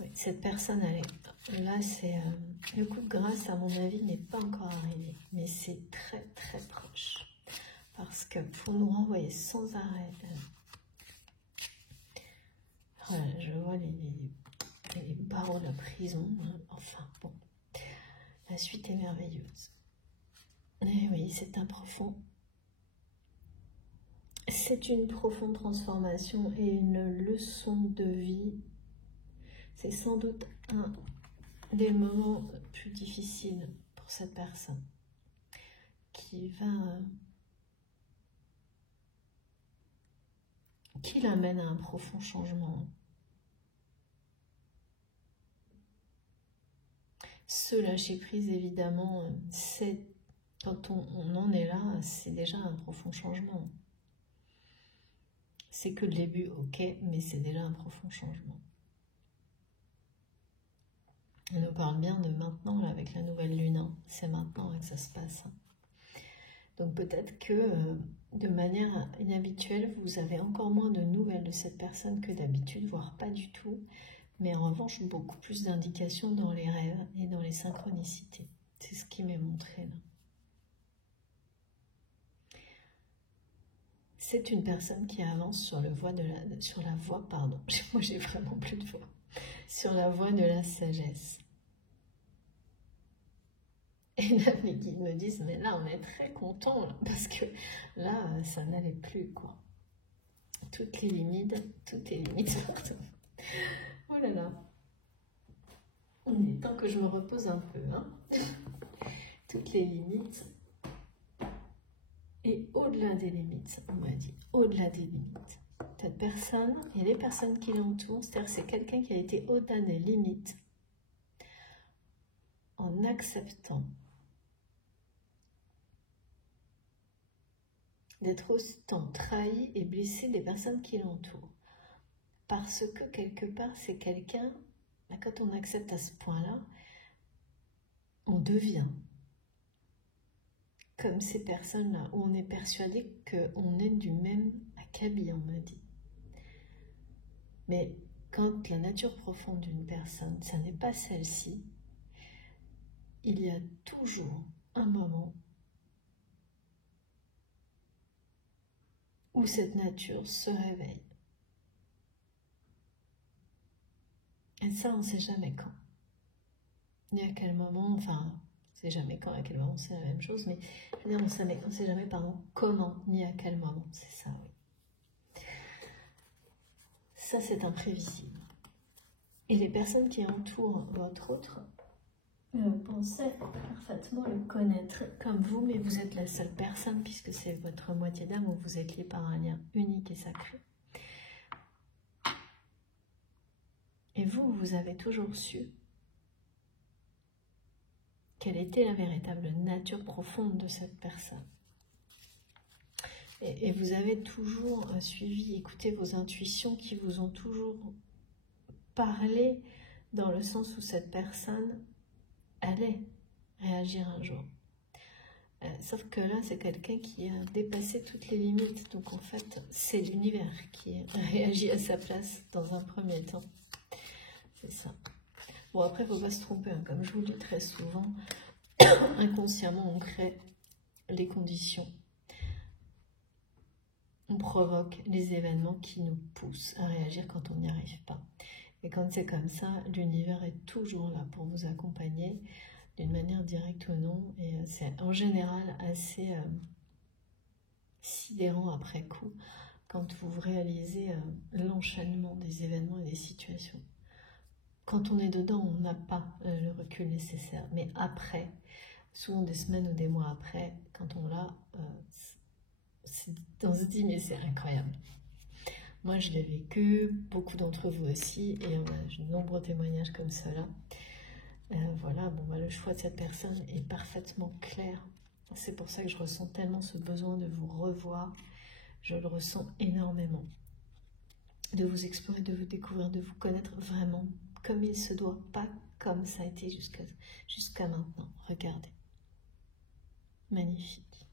Oui, cette personne, là, c'est le coup de grâce, à mon avis, n'est pas encore arrivé, mais c'est très très proche. Parce que pour nous renvoyer sans arrêt, voilà, je vois les barreaux de la prison, hein, enfin bon, la suite est merveilleuse. Et oui, c'est un profond. C'est une profonde transformation et une leçon de vie. C'est sans doute un des moments plus difficiles pour cette personne qui l'amène à un profond changement. Ce lâcher prise, évidemment, c'est quand on en est là, c'est déjà un profond changement. C'est que le début, ok, mais c'est déjà un profond changement. On nous parle bien de maintenant, là, avec la nouvelle lune, hein. C'est maintenant que ça se passe. Donc peut-être que de manière inhabituelle, vous avez encore moins de nouvelles de cette personne que d'habitude, voire pas du tout. Mais en revanche, beaucoup plus d'indications dans les rêves et dans les synchronicités. C'est ce qui m'est montré là. C'est une personne qui avance sur la voie, pardon, moi j'ai vraiment plus de voix, sur la voie de la sagesse. Et là, mes guides me disent, mais là, on est très contents, parce que là, ça n'allait plus, quoi. Toutes les limites, partout. Oh là là. Il est temps que je me repose un peu, hein. Toutes les limites. Et au-delà des limites, on m'a dit, au-delà des limites. Cette personne et les personnes qui l'entourent, c'est-à-dire c'est quelqu'un qui a été au-delà des limites en acceptant d'être autant trahi et blessé des personnes qui l'entourent. Parce que quelque part, c'est quelqu'un, quand on accepte à ce point-là, on devient comme ces personnes-là, où on est persuadé qu'on est du même acabit, on m'a dit. Mais quand la nature profonde d'une personne, ça n'est pas celle-ci, il y a toujours un moment où cette nature se réveille. Et ça, on ne sait jamais quand. Ni à quel moment, enfin, on ne sait jamais quand, à quel moment, c'est la même chose, mais je veux dire, on ne sait jamais, pardon, comment, ni à quel moment, c'est ça, oui. Ça, c'est imprévisible. Et les personnes qui entourent votre autre pensez parfaitement le connaître comme vous, mais vous êtes la seule personne, puisque c'est votre moitié d'âme où vous êtes lié par un lien unique et sacré. Et vous, vous avez toujours su quelle était la véritable nature profonde de cette personne. Et vous avez toujours suivi, écouté vos intuitions qui vous ont toujours parlé dans le sens où cette personne allait réagir un jour. Sauf que là, c'est quelqu'un qui a dépassé toutes les limites. Donc en fait, c'est l'univers qui réagit à sa place dans un premier temps. C'est ça. Bon, après, il ne faut pas se tromper, hein. Comme je vous le dis très souvent, inconsciemment, on crée les conditions. On provoque les événements qui nous poussent à réagir quand on n'y arrive pas. Et quand c'est comme ça, l'univers est toujours là pour vous accompagner d'une manière directe ou non. Et c'est en général assez sidérant après coup quand vous réalisez l'enchaînement des événements et des situations. Quand on est dedans, on n'a pas le recul nécessaire. Mais après, souvent des semaines ou des mois après, quand on l'a, on se dit mais c'est incroyable. Moi je l'ai vécu, beaucoup d'entre vous aussi, et on a de nombreux témoignages comme cela. Voilà, bon, le choix de cette personne est parfaitement clair. C'est pour ça que je ressens tellement ce besoin de vous revoir. Je le ressens énormément. De vous explorer, de vous découvrir, de vous connaître vraiment comme il se doit, pas comme ça a été jusqu'à maintenant. Regardez. Magnifique.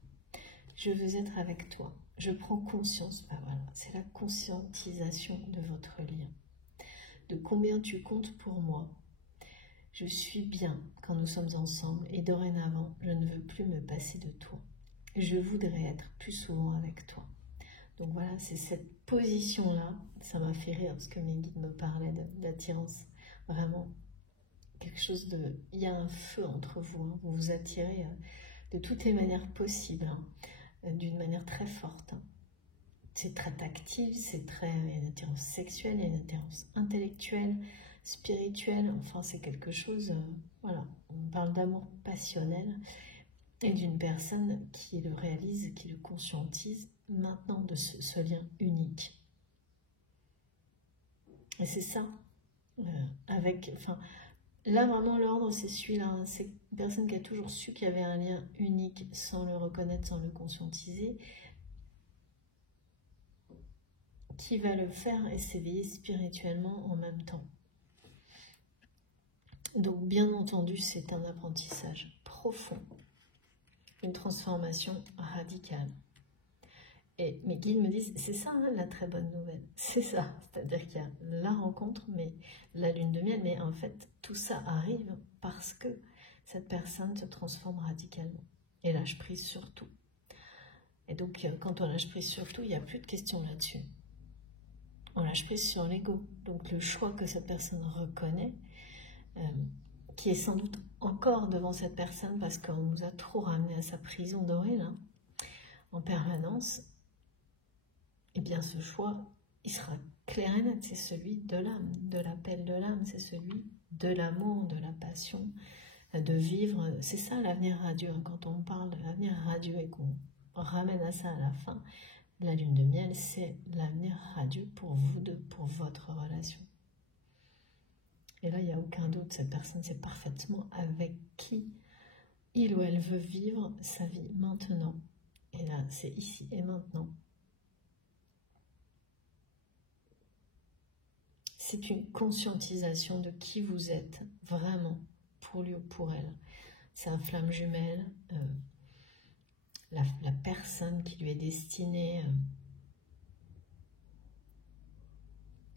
Je veux être avec toi. Je prends conscience. Ben voilà, c'est la conscientisation de votre lien. de combien tu comptes pour moi. Je suis bien quand nous sommes ensemble et dorénavant, je ne veux plus me passer de toi. Je voudrais être plus souvent avec toi. Donc voilà, c'est cette position-là, ça m'a fait rire parce que mes guides me parlaient d'attirance. Vraiment, quelque chose de... Il y a un feu entre vous, hein. Vous vous attirez de toutes les manières possibles, hein, d'une manière très forte. Hein. C'est très tactile, c'est très... Il y a une attirance sexuelle, il y a une attirance intellectuelle, spirituelle, enfin c'est quelque chose... voilà, on parle d'amour passionnel et d'une personne qui le réalise, qui le conscientise maintenant de ce lien unique. Et c'est ça, avec... Enfin, là, vraiment, l'ordre, c'est celui-là. Hein. C'est une personne qui a toujours su qu'il y avait un lien unique sans le reconnaître, sans le conscientiser, qui va le faire et s'éveiller spirituellement en même temps. Donc, bien entendu, c'est un apprentissage profond, une transformation radicale. Et mes guides me disent, c'est ça hein, la très bonne nouvelle, c'est ça. C'est-à-dire qu'il y a la rencontre, mais la lune de miel, mais en fait, tout ça arrive parce que cette personne se transforme radicalement. Et lâche prise sur tout. Et donc, quand on lâche prise sur tout, il n'y a plus de questions là-dessus. On lâche prise sur l'ego. Donc, le choix que cette personne reconnaît, qui est sans doute encore devant cette personne parce qu'on nous a trop ramené à sa prison dorée, là, en permanence, eh bien ce choix, il sera clair et net, c'est celui de l'âme, de l'appel de l'âme, c'est celui de l'amour, de la passion, de vivre. C'est ça l'avenir radieux, quand on parle de l'avenir radieux et qu'on ramène à ça à la fin, la lune de miel, c'est l'avenir radieux pour vous deux, pour votre relation. Et là, il n'y a aucun doute, cette personne sait parfaitement avec qui il ou elle veut vivre sa vie maintenant. Et là, c'est ici et maintenant. C'est une conscientisation de qui vous êtes vraiment pour lui ou pour elle. C'est un flamme jumelle, la personne qui lui est destinée.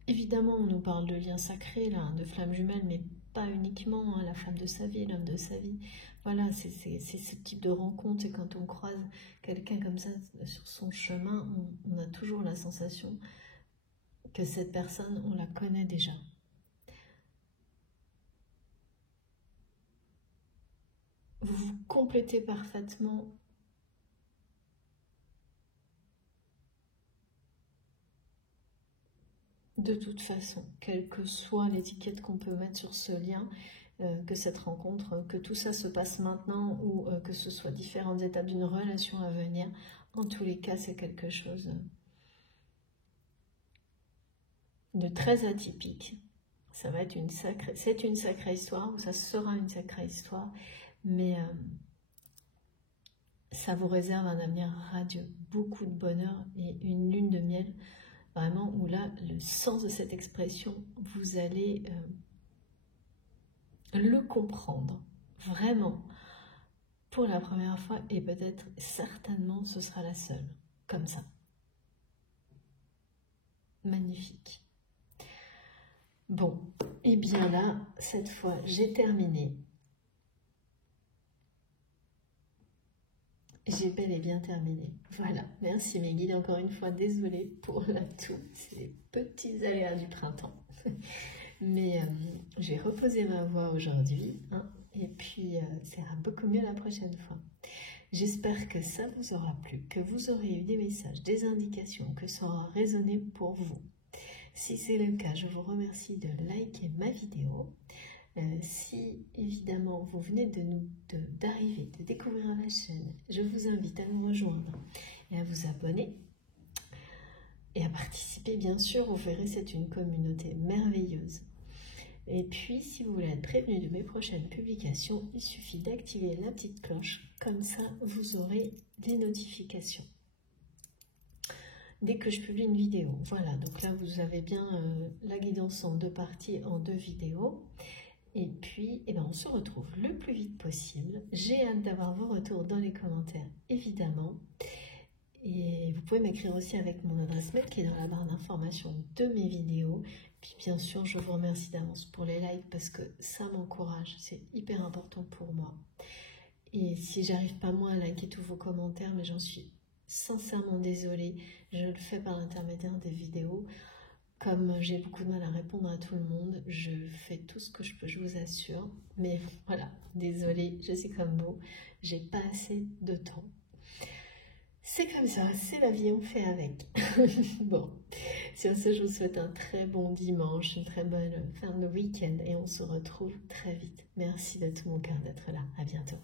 Évidemment, on nous parle de lien sacré, là, de flamme jumelle, mais pas uniquement hein, la femme de sa vie, l'homme de sa vie. Voilà, c'est ce type de rencontre. Et quand on croise quelqu'un comme ça sur son chemin, on a toujours la sensation que cette personne, on la connaît déjà. Vous vous complétez parfaitement. De toute façon, quelle que soit l'étiquette qu'on peut mettre sur ce lien, que cette rencontre, que tout ça se passe maintenant ou que ce soit différentes étapes d'une relation à venir, en tous les cas, c'est quelque chose de très atypique. Ça va être c'est une sacrée histoire, ou ça sera une sacrée histoire, mais ça vous réserve un avenir radieux, beaucoup de bonheur et une lune de miel, vraiment où là, le sens de cette expression, vous allez le comprendre, vraiment, pour la première fois, et peut-être, certainement, ce sera la seule, comme ça. Magnifique. Bon, et bien là, cette fois, j'ai terminé. J'ai bel et bien terminé. Voilà, merci mes guides. Encore une fois, désolée pour la toux, c'est les petits aléas du printemps. Mais j'ai reposé ma voix aujourd'hui, hein, et puis ça ira beaucoup mieux la prochaine fois. J'espère que ça vous aura plu, que vous aurez eu des messages, des indications, que ça aura résonné pour vous. Si c'est le cas, je vous remercie de liker ma vidéo. Si évidemment vous venez d'arriver, de découvrir la chaîne, je vous invite à nous rejoindre et à vous abonner et à participer bien sûr. Vous verrez, c'est une communauté merveilleuse. Et puis si vous voulez être prévenu de mes prochaines publications, il suffit d'activer la petite cloche, comme ça vous aurez des notifications dès que je publie une vidéo. Voilà, donc là vous avez bien la guidance en 2 parties, en 2 vidéos. Et puis, eh ben, on se retrouve le plus vite possible. J'ai hâte d'avoir vos retours dans les commentaires, évidemment. Et vous pouvez m'écrire aussi avec mon adresse mail qui est dans la barre d'information de mes vidéos. Puis bien sûr, je vous remercie d'avance pour les likes parce que ça m'encourage, c'est hyper important pour moi. Et si j'arrive pas moi à liker tous vos commentaires, mais j'en suis sincèrement désolée, je le fais par l'intermédiaire des vidéos. Comme j'ai beaucoup de mal à répondre à tout le monde, je fais tout ce que je peux, je vous assure. Mais voilà, désolée, je suis comme vous, j'ai pas assez de temps. C'est comme ça, c'est la vie, on fait avec. Bon, sur ce, je vous souhaite un très bon dimanche, une très bonne fin de week-end et on se retrouve très vite. Merci de tout mon cœur d'être là. À bientôt.